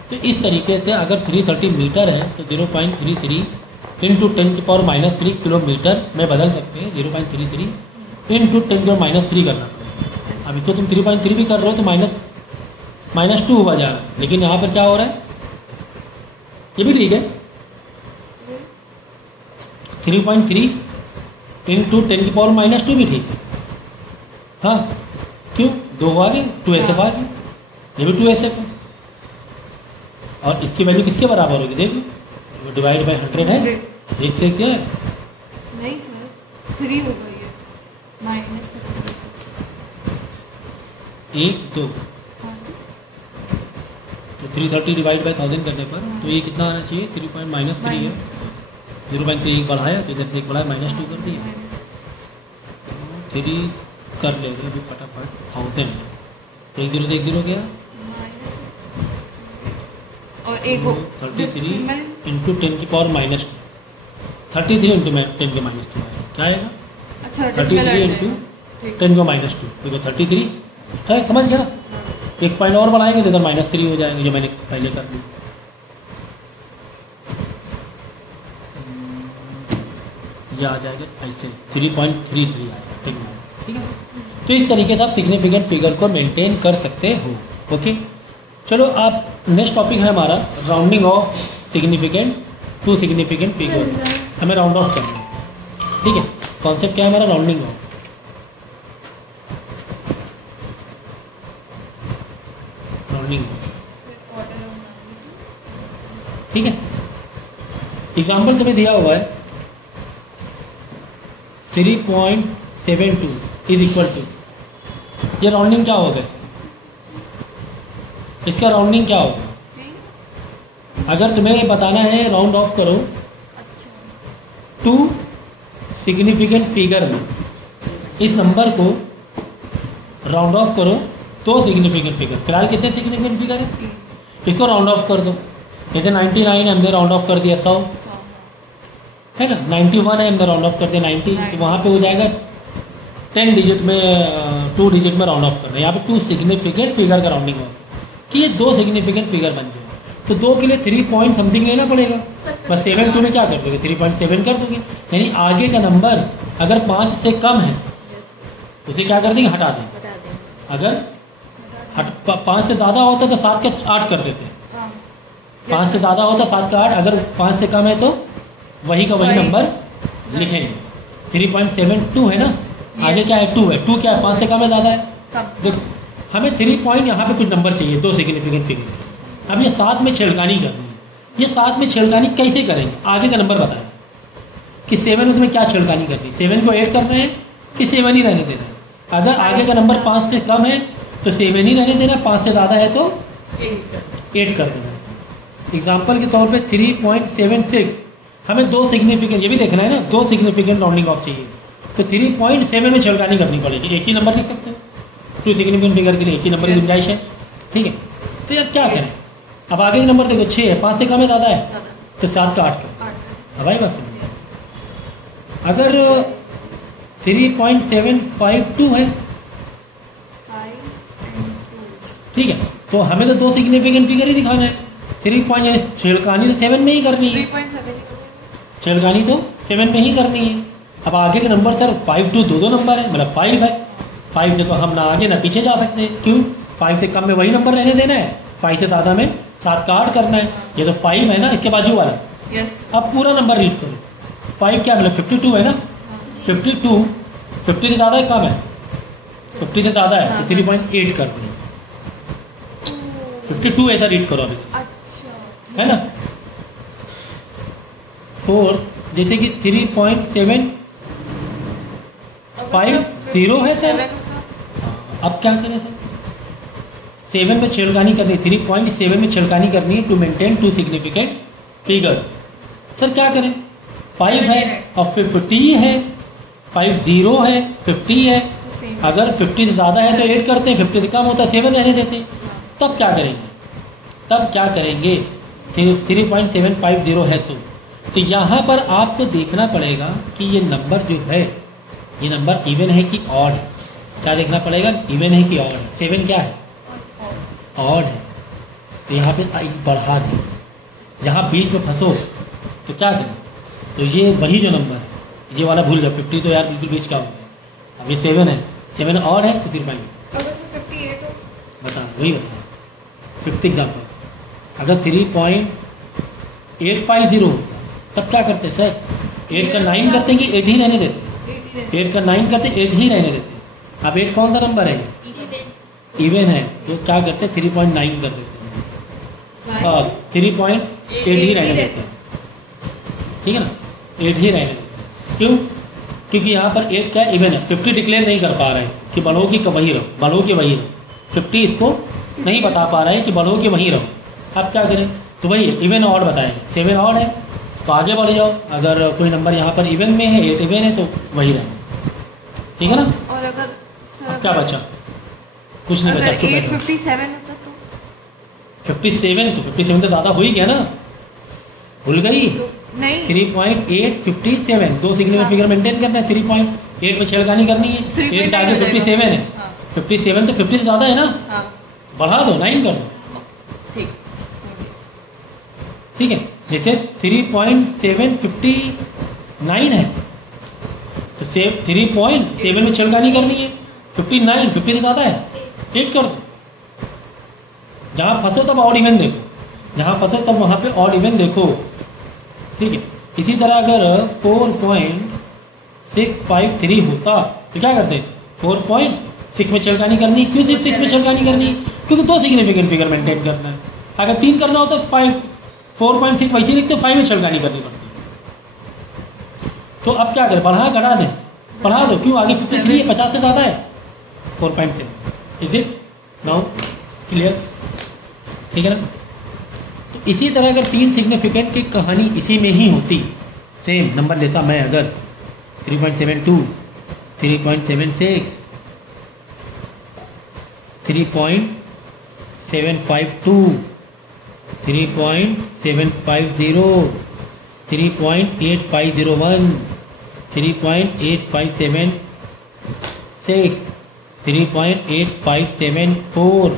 sir. तो इस तरीके से अगर 330 मीटर है तो 0.33 इंटू 10 की पावर -3 किलोमीटर में बदल सकते हैं। 0.33 इंटू 10 की पावर -3 करना पड़ेगा। अब इसको तुम 3.3 भी कर रहे हो तो -2 हुआ जा रहा है, लेकिन यहाँ पर क्या हो रहा है? ये भी ठीक है, 3.3 इंटू 10 की पावर -2 भी ठीक है। हाँ, क्यों? 2 आ गए, 2 SF आ गए, ये भी 2 SF है। और इसकी वैल्यू किसके बराबर होगी? देख लो, डिवाइड बाई 100 है, 1 से क्या है? नहीं सर 3 होगा ये माइनस का 1 2, तो 330 डिवाइड बाई 1000 करने पर तो ये कितना आना चाहिए? 3 -3 है। 0.3 बढ़ाया तो इधर से 1 बढ़ाया, -2 कर दिया। 3 कर लेंगे अभी फटाफट 1000 एक जीरो से एक जीरो गया, माइनस और एक वो 33 decimal, इंटू 10 की पावर माइनस 33 इंटू 10 के माइनस 2 क्या आएगा? अच्छा 33 इंटू 10 को माइनस 2 देखो 33 है, समझ गया ना? एक पॉइंट और बढ़ाएंगे तो इधर -3 हो जाएंगे, जो मैंने पहले कर दी। ये आ जाएगा ऐसे 3.33 आएगा, ठीक है। तो इस तरीके से आप सिग्निफिकेंट फिगर को मेंटेन कर सकते हो। ओके, चलो आप नेक्स्ट टॉपिक है हमारा rounding off significant to significant figure. हमें राउंड ऑफ करना है, ठीक है। कॉन्सेप्ट क्या है हमारा? Rounding of. राउंडिंग ऑफ, ठीक है। एग्जाम्पल तुम्हें दिया हुआ है 3.72 इज इक्वल टू, ये राउंडिंग क्या होगा? इसका राउंडिंग क्या होगा? अगर तुम्हें बताना है राउंड ऑफ करो टू सिग्निफिकेंट फिगर में, इस नंबर को राउंड ऑफ करो तो सिग्निफिकेंट फिगर, फिलहाल कितने सिग्निफिकेंट फिगर है? इसको राउंड ऑफ कर दो। जैसे 99 हमने राउंड ऑफ कर दिया 100, है ना। 91 है हमने राउंड ऑफ कर दिया 90, तो वहाँ पे हो जाएगा 10 डिजिट में 2 डिजिट में राउंड ऑफ करना है। यहाँ पे 2 सिग्निफिकेंट फिगर का राउंडिंग ऑफ कि ये 2 सिग्निफिकेंट फिगर बन जाए, तो 2 के लिए 3 पॉइंट समथिंग लेना पड़ेगा। बस 72 में क्या कर दोगे? 3.7 कर दोगे। यानी आगे का नंबर अगर 5 से कम है उसे क्या कर देंगे? हटा देंगे। अगर 5 से ज़्यादा होता तो 7 के 8 कर देते, 5 से ज़्यादा होता 7 का 8, अगर 5 से कम है तो वही का वही नंबर लिखेंगे। 3.72 है ना, आगे क्या है? 2 है। 2 क्या है? 5 से कम है, ज़्यादा है? देखो हमें 3 पॉइंट यहाँ पे कुछ नंबर चाहिए, 2 सिग्निफिकेंट फिगर। अब ये साथ में छेड़खानी करनी है। ये साथ में छेड़खानी कैसे करेंगे? आगे का नंबर बताएं कि 7 में तुम्हें क्या छेड़खानी करनी है? 7 को 8 करना है कि 7 ही रहने देना है? अगर आगे का नंबर 5 से कम है तो 7 ही रहने देना, 5 से ज़्यादा है तो 8 कर देना। एग्जाम्पल के तौर पे 3.76, हमें 2 सिग्निफिकेंट, ये भी देखना है ना, 2 सिग्निफिकेंट राउंडिंग ऑफ चाहिए, तो 3.7 में छेड़खानी करनी पड़ेगी। एक ही नंबर लिख सकते हो, 2 सिग्निफिकेंट फिगर के लिए एक ही नंबर की गुंजाइश है, ठीक है। तो यार क्या करें? अब आगे का नंबर देखो 6 है, 5 से कम है, ज़्यादा है तो 7 का 8 कर। अब आई बस, अगर 3.752 है, ठीक है, तो हमें तो 2 सिग्निफिकेंट फिगर ही दिखाना है। 3 पॉइंट छेड़खानी तो 7 में ही करनी है, छेड़खानी तो 7 में ही करनी है। अब आगे के नंबर सर 5 to 2 नंबर है, मतलब 5 है। 5 से तो हम ना आगे ना पीछे जा सकते हैं, क्यों? 5 से कम में वही नंबर रहने देना है, 5 से ज़्यादा में 7 का 8 करना है। ये तो 5 है ना, इसके बाजू वाला। अब पूरा नंबर रीड करो। 5 क्या मतलब 52 है ना, 52 50 से ज़्यादा है, कम है? 50 से ज़्यादा है तो 3.8 कर दें। 52 ऐसा रीड करो अब इसे, है ना। 4 जैसे कि 3.750 है सर। अब क्या करें सर? 7 में छेड़खानी करनी, 3.7 में छेड़खानी करनी है to maintain 2 significant figure. Sir क्या करें? 5 है और फिर 50 है, 50 है, 50 है। अगर 50 से ज़्यादा है तो 8 करते हैं, 50 से कम होता है 7 रहने देते हैं। तब क्या करेंगे? 3.750 है तो यहाँ पर आपको देखना पड़ेगा कि ये नंबर जो है, ये नंबर इवन है कि ऑड है। क्या देखना पड़ेगा? इवन है कि ऑड है। 7 क्या है? ऑड है, तो यहाँ पे बढ़ा दें। जहाँ बीच में फंसो तो क्या करें? तो ये वही जो नंबर है, ये वाला भूल जाओ। 50 तो यार बिल्कुल बीच का हो गया। अब ये 7 है, 7 ऑड है तो 3 बता, वही बता। 5th एग्जाम्पल, अगर 3.850 होता तब क्या करते सर? 8 का 9 करते कि 8 ही रहने देते? 8 का 9 करते, 8 ही रहने देते। अब 8 कौन सा नंबर है? इवन है, तो क्या करते? 3.9 कर देते और 3.8 ही रहने देते हैं, ठीक है ना। 8 ही रहने देते हैं, क्यों? क्योंकि यहाँ पर 8 क्या इवन है। 50 डिक्लेयर नहीं कर पा रहा है कि बढ़ो कि वही रहो, बढ़ो कि वही रहो। 50 इसको नहीं बता पा रहा है कि बढ़ो कि वहीं रहो। अब क्या करें? तो वही इवन ऑड बताएंगे। 7 ऑड है तो आगे बढ़ जाओ। अगर कोई नंबर यहाँ पर इवन में है, 8 इवन है तो वही रहेगा, ठीक है ना। और अगर अब क्या बचा? कुछ नहीं बचा, अगर चुप बैठो। 857 होता तो 57 तो 57 तो ज़्यादा हो ही गया ना, भूल गई। नहीं 3.857 दो सिग्निफिकेंट हाँ। फिगर मेंटेन करना है। 3.8 में छेड़खानी करनी है, 3.9 8 आगे हो जाएगा। 57 है। हाँ। 57 तो 50 से ज़्यादा है ना, हाँ बढ़ा दो 9 कर दो, ठीक ठीक है। जैसे 3.759 है तो 3.7 में छेड़खानी करनी है, 59 50 से ज़्यादा है, 8 कर दो। जहाँ फंसो तब ऑड इवन देखो, जहाँ फंसो तब वहाँ पे ऑड इवन देखो, ठीक है। इसी तरह अगर 4.653 होता तो क्या करते थे, 4.6 में छेड़खानी करनी। क्यों 6 में छेड़खानी करनी, क्योंकि दो सिग्निफिकेंट फिगर मेंटेन करना है। अगर 3 करना हो तो 4.6 वैसे लिखते 5 में छेड़खानी करनी पड़ती। तो अब क्या करें, बढ़ा घटा दें, बढ़ा दो, क्यों आगे 53 है, 50 से ज़्यादा है। 4.7 इज इट नाउ क्लियर, ठीक है ना। तो इसी तरह अगर 3 सिग्निफिकेंट की कहानी इसी में ही होती, सेम नंबर लेता मैं, अगर 3.72 3.76 3.752 3.750 3.8501 3.8576 3.8574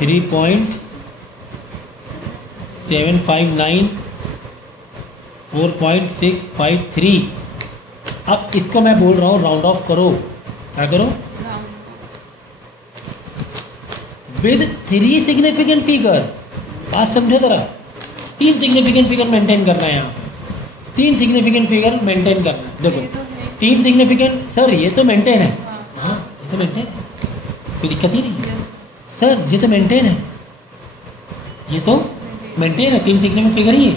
3.759 4.653। अब इसको मैं बोल रहा हूँ राउंड ऑफ करो, क्या करो, विद 3 सिग्निफिकेंट फिगर। बात समझो जरा, 3 सिग्निफिकेंट फिगर मेंटेन करना है यहाँ पे, 3 सिग्निफिकेंट फिगर मेंटेन करना है। देखो ये तो है। 3 सिग्निफिकेंट, सर ये तो मेंटेन है, हाँ। हाँ ये तो मेंटेन है, कोई दिक्कत ही नहीं है। Yes, सर ये तो मेंटेन है, ये तो मेंटेन है, 3 सिग्निफिकेंट फिगर ही है।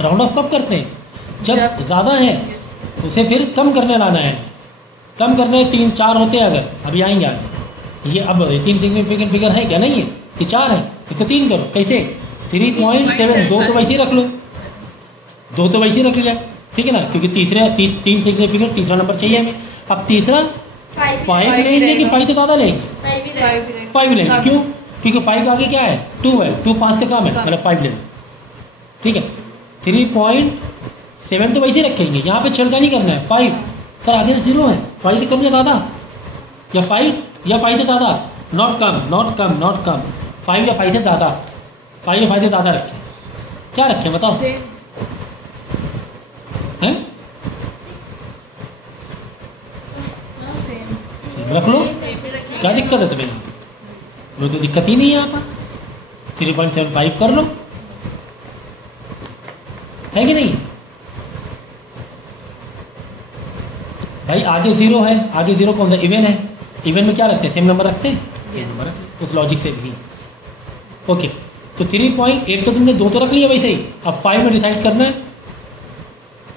राउंड ऑफ कब करते हैं, जब जब- ज़्यादा है yes. उसे फिर कम करने लाना है, कम करने 3 4 होते हैं अगर, अभी आएंगे आगे। ये अब 3 सिग्निफिकेंट फिगर है क्या, नहीं है, ये 4 है, इसे 3 करो, कैसे 3.7, 2 तो वैसे ही रख लो, 2 तो वैसे ही रख लिया, ठीक है ना, क्योंकि तीन सिग्निफिकेंट तीसरा नंबर चाहिए हमें। अब तीसरा 5 लेंगे कि 5 से ज़्यादा लेंगे, 5 लेंगे, क्यों, क्योंकि 5 के आगे क्या है, 2 है, 2 5 से कम है, मतलब 5 लेंगे, ठीक है। 3.7 तो वैसे ही रखेंगे, यहाँ पे छेड़खानी करना है 5, सर आगे से 0 है, 5 से कम या ज़्यादा, या 5 या 5 से ज़्यादा, not come not come not come, 5 या 5 से ज़्यादा, 5 या 5 से ज़्यादा रखें, क्या रखें बताओ, हैं सेम रख लो, क्या दिक्कत है तुम्हें, मुझे तो दिक्कत ही नहीं है यहाँ पर, 3.75 कर लो, है कि नहीं भाई। आगे 0 है, आगे 0 कौन सा, इवन है, इवन में क्या रखते हैं, सेम नंबर रखते हैं, सेम नंबर रखते हैं, उस लॉजिक से भी। ओके, तो 3.8 तो तुमने 2 तो रख लिया वैसे ही, अब 5 में डिसाइड करना है,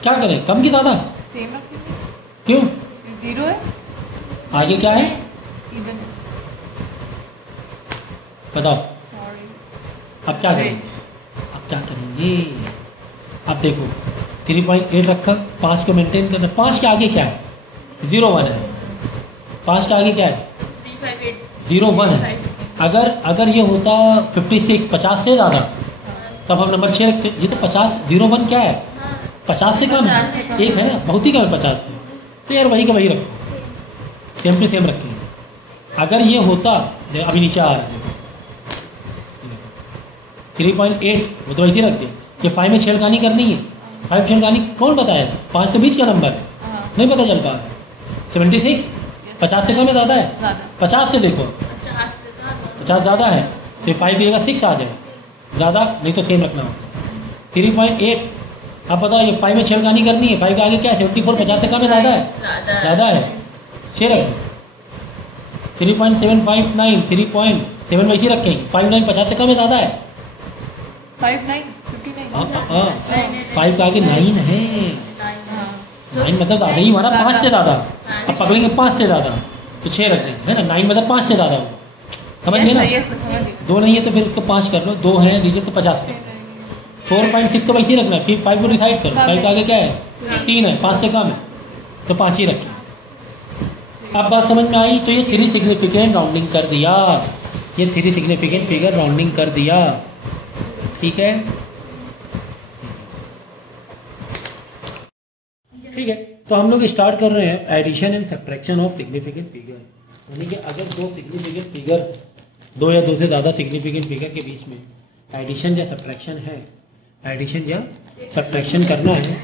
क्या करें, कम की ज़्यादा, सेम रखेंगे, क्यों, 0 है, आगे क्या है इवन, बताओ, सॉरी, अब क्या करेंगे, अब क्या करेंगे, अब देखो 3.8 रखा, 5 को मेंटेन करना, 5 के आगे क्या है, 0 1 है, 5 के आगे क्या है, 0 1 है। अगर ये होता 56 50 से ज़्यादा, तब हम नंबर 6 रखते, ये तो 50 0 1 क्या है, 50 से कम है, 50 से कम। एक है ना, बहुत ही कम है 50 से, तो यार वही का वही रखो, सेम टू सेम रखेंगे। अगर ये होता, अभी नीचे आ रहा है 3.8, वो तो वैसे ही रख दिया, ये 5 में छेड़खानी करनी है, 5 छेड़खानी कौन बताया, 5 तो बीच का नंबर है, हाँ, नहीं पता चल पा रहा है, 76 50 से कम है, ज़्यादा है, ज़्यादा, 50 से देखो, 50 ज़्यादा है, तो 5 की जगह 6 आ जाए, ज़्यादा नहीं तो सेम रखना होता है। 3.8, आप बताओ ये 5 में छेड़खानी करनी है, 5 के आगे क्या है, 74 50 से कम है, ज़्यादा है, ज़्यादा है, 6 रख दो। 3.759 3.7 वैसे ही रखेंगे, 59 50 से कम है, ज़्यादा है, 59 59 5 के आगे 9 है, हाँ, 9 मतलब ज़्यादा ही हमारा, 5 से ज़्यादा, अब पकड़ेंगे 5 से ज़्यादा तो 6 रख देंगे, है ना, 9 मतलब 5 से ज़्यादा हो, समझ गए ना, yes, समझ गई, 2 नहीं है तो फिर उसको 5 कर लो, 2 है लीजिए तो 50 से, 4.6 तो वैसे ही रखना है, फिर 5 को डिसाइड करो, 5 के आगे क्या है, 3 है, 5 से कम है, तो 5 ही रखें, अब बात समझ में आई? तो ये 3 सिग्निफिकेंट राउंडिंग कर दिया, ये 3 सिग्निफिकेंट फिगर राउंडिंग कर दिया, ठीक है। ठीक है, तो हम लोग स्टार्ट कर रहे हैं addition and subtraction of significant figure. यानी कि अगर दो सिग्निफिकेंट फिगर, दो या दो से ज़्यादा सिग्निफिकेंट फिगर के बीच में एडिशन या सब्ट्रैक्शन है, एडिशन या सब्ट्रैक्शन करना है,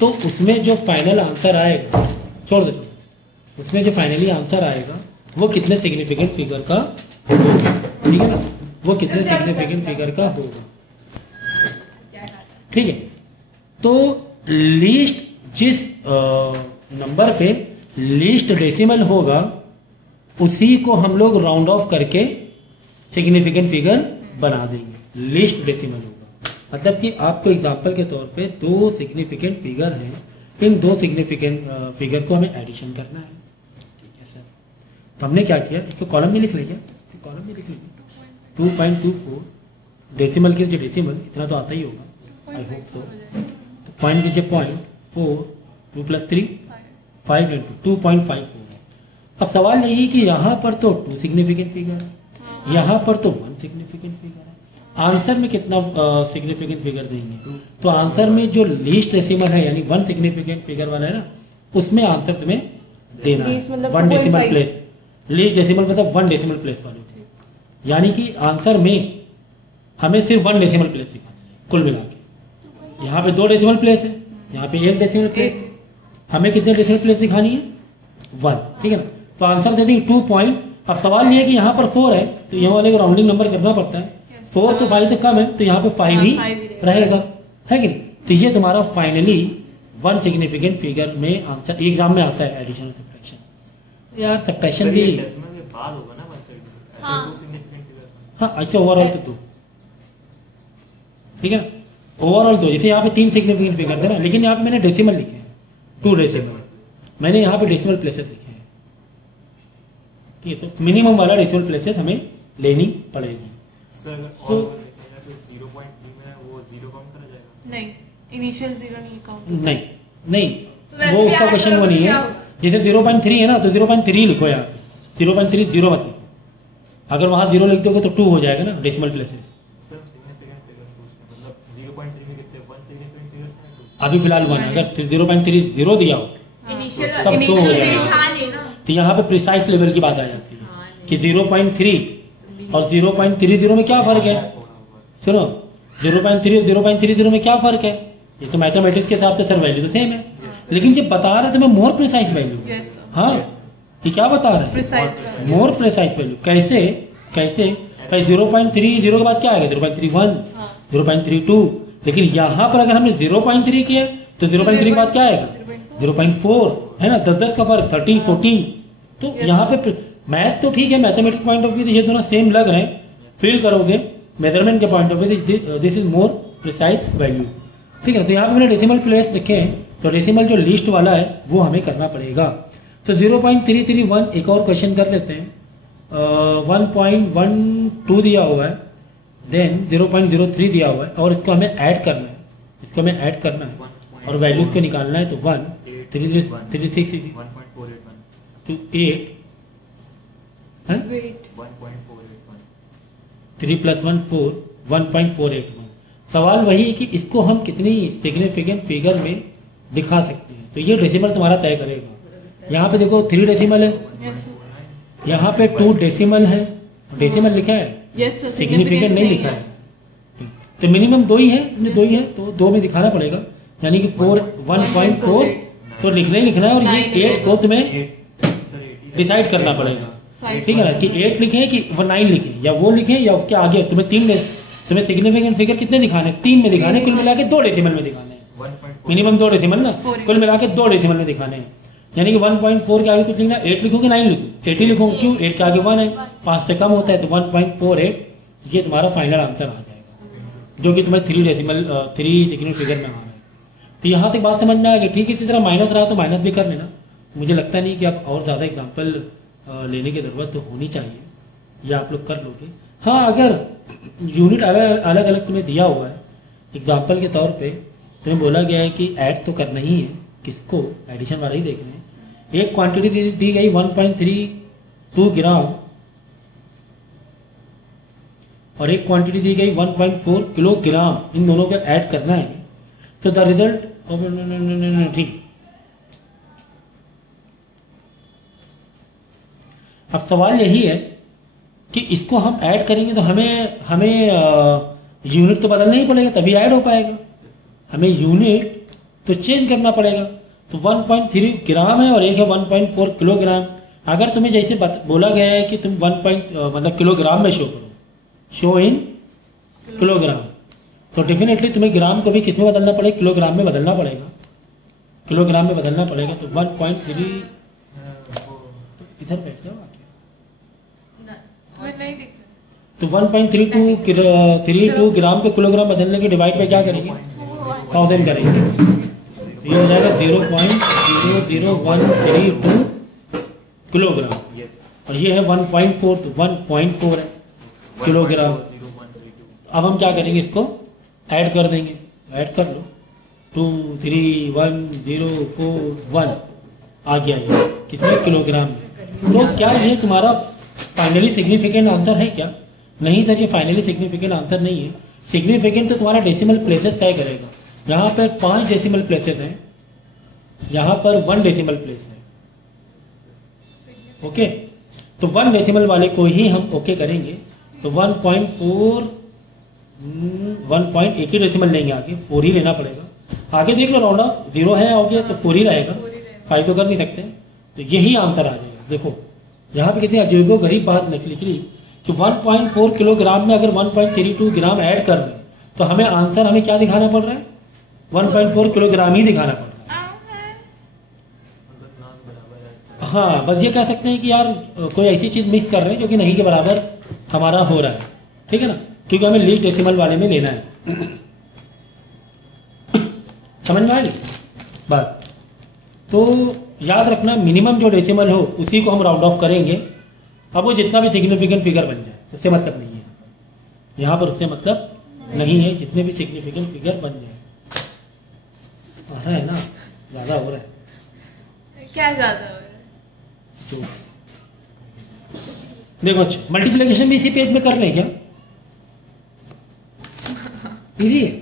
तो उसमें जो फाइनल आंसर आएगा, छोड़ देता हूँ, उसमें जो फाइनली आंसर आएगा वो कितने सिग्निफिकेंट फिगर का होगा, ठीक है ना, वो कितने सिग्निफिकेंट फिगर का होगा, ठीक है। तो लीस्ट जिस नंबर पे लीस्ट डेसिमल होगा उसी को हम लोग राउंड ऑफ करके सिग्निफिकेंट फिगर बना देंगे। लीस्ट डेसिमल होगा मतलब कि आपको एग्जांपल के तौर पे 2 सिग्निफिकेंट फिगर हैं, इन 2 सिग्निफिकेंट फिगर को हमें एडिशन करना है, ठीक है सर। तो हमने क्या किया, इसको कॉलम में लिख लिया, कॉलम में लिख लिया 2.24 डेसिमल के जो डेसिमल इतना तो आता ही होगा, आई होप सो। तो पॉइंट कीजिए 0.4 2 + 3 5 × 2.5 होगा। अब सवाल यही कि यहाँ पर तो 2 सिग्निफिकेंट फिगर है, यहाँ पर तो 1 सिग्निफिकेंट फिगर है, आंसर में कितना सिग्निफिकेंट फिगर देंगे? तो आंसर में जो लीस्ट डेसिमल है यानी 1 सिग्निफिकेंट फिगर वाला है ना, उसमें आंसर तुम्हें देना है 1 डेसिमल प्लेस। लीस्ट डेसिमल मतलब 1 डेसिमल प्लेस वाले थे, यानी कि आंसर में हमें सिर्फ 1 डेसिमल प्लेस दिखाना है कुल मिला के। यहाँ पे 2 डेसिमल प्लेस है, यहाँ पे 1 डेसिमल प्लेस है, हमें कितने डेसिमल प्लेस दिखानी है? 1, ठीक है ना। तो आंसर दे देंगे 2 पॉइंट। अब सवाल ये है कि यहाँ पर 4 है तो यहाँ वाले को राउंडिंग नंबर करना पड़ता है, 4 तो 5 से कम है तो यहाँ पे 5 ही रहेगा, है कि नहीं। तो ये तुम्हारा फाइनली 1 सिग्निफिकेंट फिगर में आंसर एग्जाम में आता है एडिशन और सब्ट्रैक्शन। यार सब्ट्रैक्शन भी बाद होगा ना, हाँ ऐसे ओवरऑल पे 2, ठीक है, ओवरऑल 2। जैसे यहाँ पे 3 सिग्निफिकेंट फिगर थे ना, लेकिन यहाँ पे मैंने डेसिमल लिखे हैं, 2 डेसिमल, मैंने यहाँ पे डेसिमल प्लेसेस लिखे हैं, ठीक है। तो मिनिमम वाला डेसिमल प्लेसेस हमें लेनी पड़ेगी। तो 0.3 में वो 0 काउंट करा जाएगा? नहीं, इनिशियल 0 नहीं काउंट, नहीं वो उसका क्वेश्चन वो नहीं है। जैसे 0.3 है ना तो 0.3 लिखो यहाँ पे, 0.3 0 मत लिखो, अगर वहां 0 लिख दोगे तो 2 हो जाएगा ना डेसिमल प्लेसेस। अभी फिलहाल 1, अगर 0.3 0 दिया हो तब 2 हो जाएगा। तो यहाँ पे प्रिसाइज लेवल की बात आ जाती है कि 0.3 और 0.30 में क्या फर्क है। सुनो, 0.3 और 0.30 में क्या फर्क है? ये तो मैथमेटिक्स के हिसाब से सर वैल्यू तो सेम है, लेकिन जब बता रहे तुम्हें मोर प्रिसाइज वैल्यू, हाँ ये क्या बता रहे हैं? More precise value. कैसे? 0.30 के बाद क्या आएगा? 0.31 0.32। लेकिन यहाँ पर अगर हमने 0.3 किया तो 0.3 के बाद क्या आएगा? 0.4, है ना, 10 का फर्क, 30 40। तो यहाँ पे मैथ तो ठीक है, मैथमेटिक्स पॉइंट ऑफ व्यू से ये दोनों सेम लग रहे हैं, फील करोगे मेजरमेंट के पॉइंट ऑफ व्यू से this is more precise value, ठीक है। तो यहाँ पे मैंने डेसिमल प्लेस लिखे हैं, तो डेसिमल जो लिस्ट वाला है वो हमें करना पड़ेगा। तो 0.331 एक और क्वेश्चन कर लेते हैं। 1.12 दिया हुआ है, देन 0.03 दिया हुआ है और इसको हमें ऐड करना है, और वैल्यूज को निकालना है। तो 1 3 3 6 to 8 है, 3 + 1 4 1.481। सवाल वही है कि इसको हम कितनी सिग्निफिकेंट फिगर में दिखा सकते हैं। तो ये डेसिमल तुम्हारा तय करेगा। यहाँ पे देखो 3 डेसिमल है, यहाँ पे 2 डेसिमल है, डेसिमल लिखा है, सिग्निफिकेंट नहीं लिखा है। तो मिनिमम 2 ही है, 2 ही है तो 2 में दिखाना पड़ेगा, यानी कि 1.4 तो लिखना ही लिखना है। और ये 8 को तुम्हें डिसाइड करना पड़ेगा, ठीक है ना, कि 8 लिखे कि 9 लिखे, या वो लिखे या उसके आगे। तुम्हें सिग्निफिकेंट फिगर कितने दिखाने? 3 में दिखाने, कुल मिला के 2 डेसिमल में दिखाने, मिनिमम 2 डेसिमल ना, कुल मिला के 2 डेसिमल में दिखाने हैं। यानी कि 1.4 के आगे कुछ लिखना, 8 लिखोगे 9 लिखो, 8 ही लिखोगे, क्यों? 8 के आगे 1 है, 5 से कम होता है तो 1.48 ये तुम्हारा फाइनल आंसर आ जाएगा, जो कि तुम्हें 3 सिग्निफिकेंट फिगर में आ रहा है। तो यहाँ तक बात समझ में आ गई, ठीक है। इसी तरह माइनस रहा तो माइनस भी कर लेना, मुझे लगता नहीं कि आप और ज़्यादा एग्जाम्पल लेने की ज़रूरत तो होनी चाहिए, या आप लोग कर लोगे। हाँ, अगर यूनिट अलग अलग तुम्हें दिया हुआ है, एग्जाम्पल के तौर पे तुम्हें बोला गया है कि ऐड तो करना ही है, किसको? एडिशन वाला ही देखना है, एक क्वांटिटी दी गई 1.32 ग्राम और एक क्वांटिटी दी गई 1.4 किलोग्राम, इन दोनों को ऐड करना है। तो द रिजल्ट ठीक। अब सवाल यही है कि इसको हम ऐड करेंगे तो हमें यूनिट तो बदलना ही पड़ेगा, तभी ऐड हो पाएगा। हमें यूनिट तो चेंज करना पड़ेगा। तो 1.3 ग्राम है और एक है 1.4 किलोग्राम। अगर तुम्हें जैसे बोला गया है कि तुम मतलब किलोग्राम में शो करो, शो इन किलोग्राम, तो डेफिनेटली तुम्हें ग्राम को भी किसमें बदलना पड़ेगा, किलोग्राम में बदलना पड़ेगा। किलोग्राम में बदलना पड़ेगा। तो 1.3 इधर बैठ जाओ आके। मैं नहीं दिख तो 1.32 ग्राम पे किलोग्राम बदलने के डिवाइड पे क्या करेंगे, 1000 करेंगे। तो ये हो जाएगा 0.00132 किलोग्राम और ये है 1.4, तो 1.4 है किलोग्राम। अब हम क्या करेंगे, इसको ऐड कर देंगे। ऐड कर लो, 2 3 1 0 4 1 आ गया ये किसमें, किलोग्राम में। तो क्या ये तुम्हारा फाइनली सिग्निफिकेंट आंसर है क्या? नहीं सर, ये फाइनली सिग्निफिकेंट आंसर नहीं है। सिग्निफिकेंट तो तुम्हारा डेसिमल प्लेसेस तय करेगा। यहाँ पर 5 डेसिमल प्लेसेस हैं, यहाँ पर 1 डेसिमल प्लेस है। ओके, तो 1 डेसिमल वाले को ही हम ओके करेंगे। तो 1.4 1 एक ही डेसिमल लेंगे, आगे 4 ही लेना पड़ेगा। आगे देख लो, राउंड ऑफ 0 है आगे तो 4 ही रहेगा, 5 तो कर नहीं सकते। तो यही आंसर आ जाएगा। देखो यहाँ पे कितनी अजीबो गरीब बात निकली कि 1.4 किलोग्राम में अगर 1.32 ग्राम ऐड कर रहे हैं तो हमें क्या दिखाना पड़ रहा है, 1.4 किलोग्राम ही दिखाना पड़ रहा है। हाँ, बस ये कह सकते हैं कि यार कोई ऐसी चीज मिस कर रहे हैं जो कि नहीं के बराबर हमारा हो रहा है, ठीक है ना, क्योंकि हमें लीस्ट डेसिमल वाले में लेना है। समझ में आई बात? तो याद रखना, मिनिमम जो डेसिमल हो उसी को हम राउंड ऑफ करेंगे। अब वो जितना भी सिग्निफिकेंट फिगर बन जाए उससे मतलब नहीं है, यहाँ पर उससे मतलब नहीं है। जितने भी सिग्निफिकेंट फिगर बन जाए, आ रहा है ना, ज्यादा हो रहा है क्या ज्यादा हो रहा है? तो देखो, मल्टीप्लिकेशन भी इसी पेज में कर लें क्या? इजी है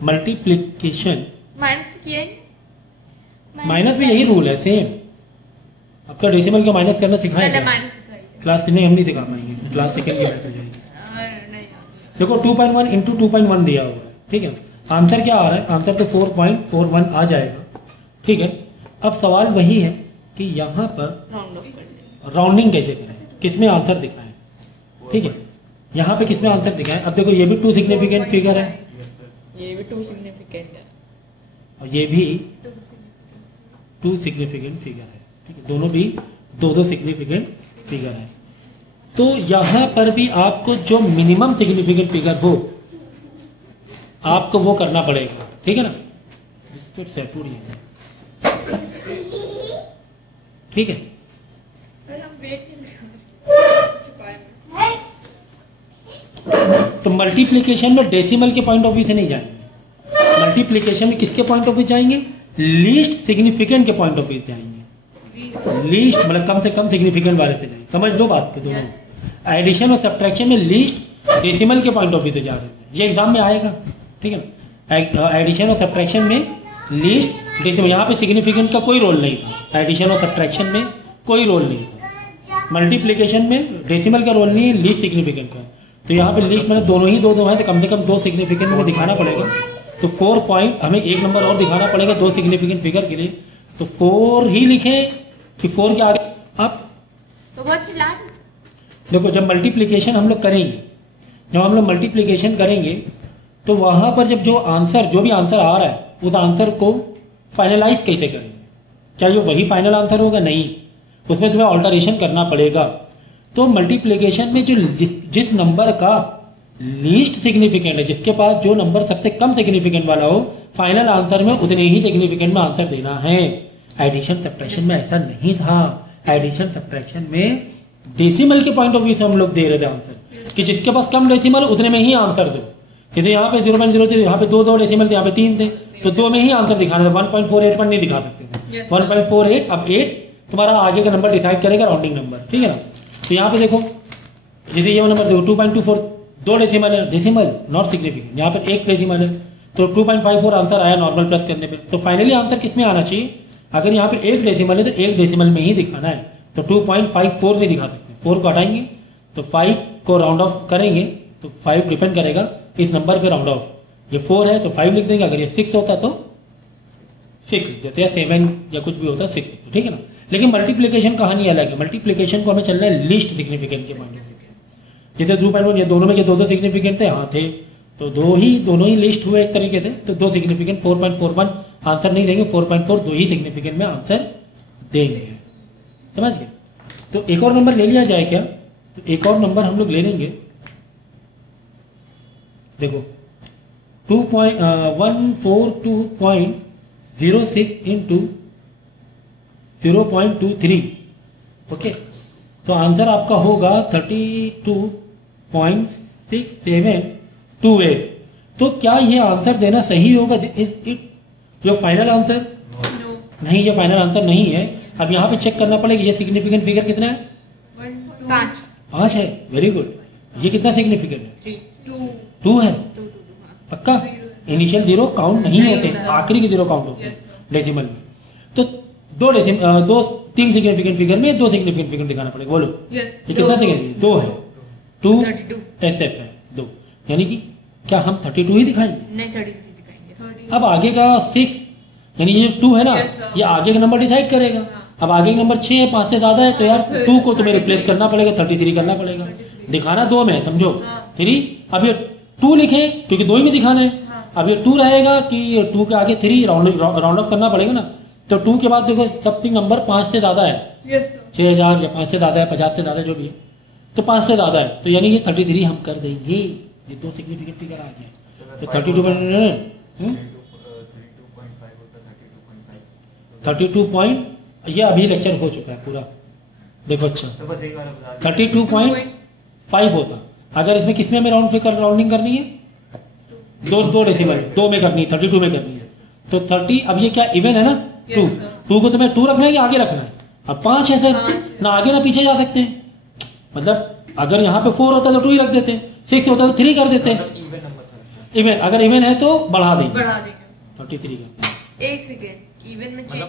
मल्टीप्लिकेशन। माइनस किया है? माइनस भी यही रूल है, सेम। आपका डेसिमल का माइनस करना सिखाया पहले क्या? माइनस सिखाइए। क्लास नहीं, हम नहीं सिखा पाएंगे, क्लास सेकंड की बैठ हो जाएगी। और नहीं आता। देखो 2.1 इंटू 2.1 दिया हुआ है, ठीक है। आंसर क्या आ रहा है? आंसर तो 4.41 आ जाएगा, ठीक है। अब सवाल वही है कि यहाँ पर राउंड ऑफ कर देंगे। राउंडिंग कैसे करें, किसमें आंसर दिखाएं, ठीक है। यहाँ पे किसमें आंसर दिखाएं? अब देखो, ये भी 2 सिग्निफिकेंट फिगर है, ये भी 2 सिग्निफिकेंट है और ये भी 2 सिग्निफिकेंट फिगर है, ठीक है। दोनों भी 2 सिग्निफिकेंट फिगर है। तो यहां पर भी आपको जो मिनिमम सिग्निफिकेंट फिगर हो आपको वो करना पड़ेगा, ठीक है ना। बिस्किट से पूरी है, ठीक है। पर हम वेट नहीं लगा छुपाए तो मल्टीप्लिकेशन में डेसिमल के पॉइंट ऑफ व्यू से नहीं जाएंगे, मल्टीप्लिकेशन में किसके पॉइंट ऑफ व्यू जाएंगे? लीस्ट सिग्निफिकेंट के पॉइंट ऑफ व्यू जाएंगे। लीस्ट मतलब कम से कम सिग्निफिकेंट वाले से जाएंगे। समझ लो बात को दोनों। एडिशन और सब्ट्रैक्शन में लीस्ट डेसिमल के पॉइंट ऑफ व्यू से जा रहे हैं, ये एग्जाम में आएगा, ठीक है ना। एडिशन और सब्ट्रैक्शन में लीस्ट डेसिमल, यहाँ पे सिग्निफिकेंट का कोई रोल नहीं था। एडिशन और सब्ट्रैक्शन में कोई रोल नहीं था। मल्टीप्लिकेशन में डेसिमल का रोल नहीं है, लीस्ट सिग्निफिकेंट का। तो यहाँ पे लीस्ट मतलब दोनों ही दो है, तो कम से कम 2 सिग्निफिकेंट में दिखाना पड़ेगा। तो 4 पॉइंट, हमें 1 नंबर और दिखाना पड़ेगा 2 सिग्निफिकेंट फिगर के लिए। तो 4 ही लिखे कि 4 के आगे आप तो बहुत चिल्ला। देखो, जब मल्टीप्लिकेशन हम लोग करेंगे, जब हम लोग मल्टीप्लिकेशन करेंगे तो वहां पर जब जो भी आंसर आ रहा है उस आंसर को फाइनलाइज कैसे करेंगे? क्या ये वही फाइनल आंसर होगा? नहीं, उसमें तुम्हें ऑल्टरेशन करना पड़ेगा। तो मल्टीप्लिकेशन में जो जिस नंबर का लीस्ट सिग्निफिकेंट है, जिसके पास जो नंबर सबसे कम सिग्निफिकेंट वाला हो, फाइनल आंसर में उतने ही सिग्निफिकेंट में आंसर देना है। एडिशन सब्ट्रैक्शन में ऐसा नहीं था। एडिशन सब्ट्रैक्शन में डेसिमल के पॉइंट ऑफ व्यू से हम लोग दे रहे थे आंसर, कि जिसके पास कम डेसिमल उतने में ही आंसर दो। जैसे यहाँ पे 0.03, यहाँ पे दो डेसिमल थे, यहाँ पे 3 थे, तो 2 में ही आंसर दिखाना था, 1.481 नहीं दिखा सकते थे। Yes, 1.48, अब 8 तुम्हारा आगे का नंबर डिसाइड करेगा, राउंडिंग नंबर, ठीक है ना। तो यहाँ पे देखो, जैसे ये नंबर देखो 2.24, 2 डेसिमल है, डेसिमल नॉट सिग्निफिकेंट, यहाँ पर 1 डेसिमल है, तो 2.54 आंसर आया नॉर्मल प्लस करने पे। तो फाइनली आंसर किस में आना चाहिए, अगर यहाँ पे 1 डेसिमल है तो 1 डेसिमल में ही दिखाना है, तो 2.54 नहीं दिखा सकते, 4 को हटाएंगे तो 5 को राउंड ऑफ करेंगे तो 5 डिपेंड करेगा इस नंबर पे राउंड ऑफ, ये 4 है तो 5 लिख देंगे, अगर ये 6 होता तो 6 लिख देते हैं, 7 या कुछ भी होता 6 लिख देते, ठीक है ना। लेकिन मल्टीप्लिकेशन कहानी अलग है, मल्टीप्लिकेशन को हमें चलना है लीस्ट सिग्निफिकेंट के पॉइंट ऑफ व्यू। जैसे 2.1, ये दोनों में ये दो सिग्निफिकेंट थे, हाँ थे, तो दोनों ही लिस्ट हुए एक तरीके से, तो 2 सिग्निफिकेंट 4.41 आंसर नहीं देंगे, 4.4 2 ही सिग्निफिकेंट में आंसर देंगे, समझ गए। तो एक और नंबर ले लिया जाए क्या, तो एक और नंबर हम लोग ले लेंगे, देखो 142.06 इंटू 0.23, ओके, तो आंसर आपका होगा 32.6728। तो क्या ये आंसर देना सही होगा, is it your final answer? No, नहीं, ये फाइनल आंसर नहीं है। अब यहाँ पे चेक करना पड़ेगा ये सिग्निफिकेंट फिगर कितना है, 5 है, वेरी गुड। ये कितना सिग्निफिकेंट है, 2 है, पक्का। इनिशियल 0 काउंट नहीं होते, आखिरी के 0 काउंट होते हैं डेसिमल में। तो 3 सिग्निफिकेंट फिगर में 2 सिग्निफिकेंट फिगर दिखाना पड़ेगा, बोलो ये कितना सिग्निफिकेंट, 2 है, 2 SF है 2, यानी कि क्या हम 32 ही दिखाएंगे? नहीं, 33 दिखाएंगे। अब आगे का 6, यानी ये 2 है ना, Yes, sir. ये आगे का नंबर डिसाइड करेगा। अब आगे का नंबर 6 है, 5 से ज्यादा है, तो यार 2 को तुम्हें रिप्लेस करना पड़ेगा, 33 करना पड़ेगा। दिखाना 2 में, समझो 3। अब ये 2 लिखे क्योंकि 2 ही में दिखाना है। अब ये 2 रहेगा कि 2 के आगे 3 राउंड ऑफ करना पड़ेगा ना, तो 2 के बाद देखो समथिंग नंबर 5 से ज्यादा है, 6000 या 5 से ज्यादा है, 50 से ज्यादा जो भी है, तो 5 से ज्यादा है, तो यानी ये 33 हम कर देंगे। ये 2 सिग्निफिकेंट फिगर आ गया, तो 32 32 ये अभी लेक्चर हो चुका है पूरा, देखो अच्छा 32.5 होता। अगर इसमें किसमें हमें राउंडिंग करनी है, 2 डेसिमल 2 में करनी है, 32 में करनी है, तो 30। अब ये क्या इवन है ना, 2 को तुम्हें 2 रखना है कि आगे रखना है? अब 5 है सर, ना आगे ना पीछे जा सकते हैं, मतलब अगर यहाँ पे 4 होता तो 2 ही रख देते, 6 होता तो 3 कर देते। इवन, अगर इवन है तो बढ़ा देंगे, 33 करते हैं। एक सेकेंड, इवन में चेंज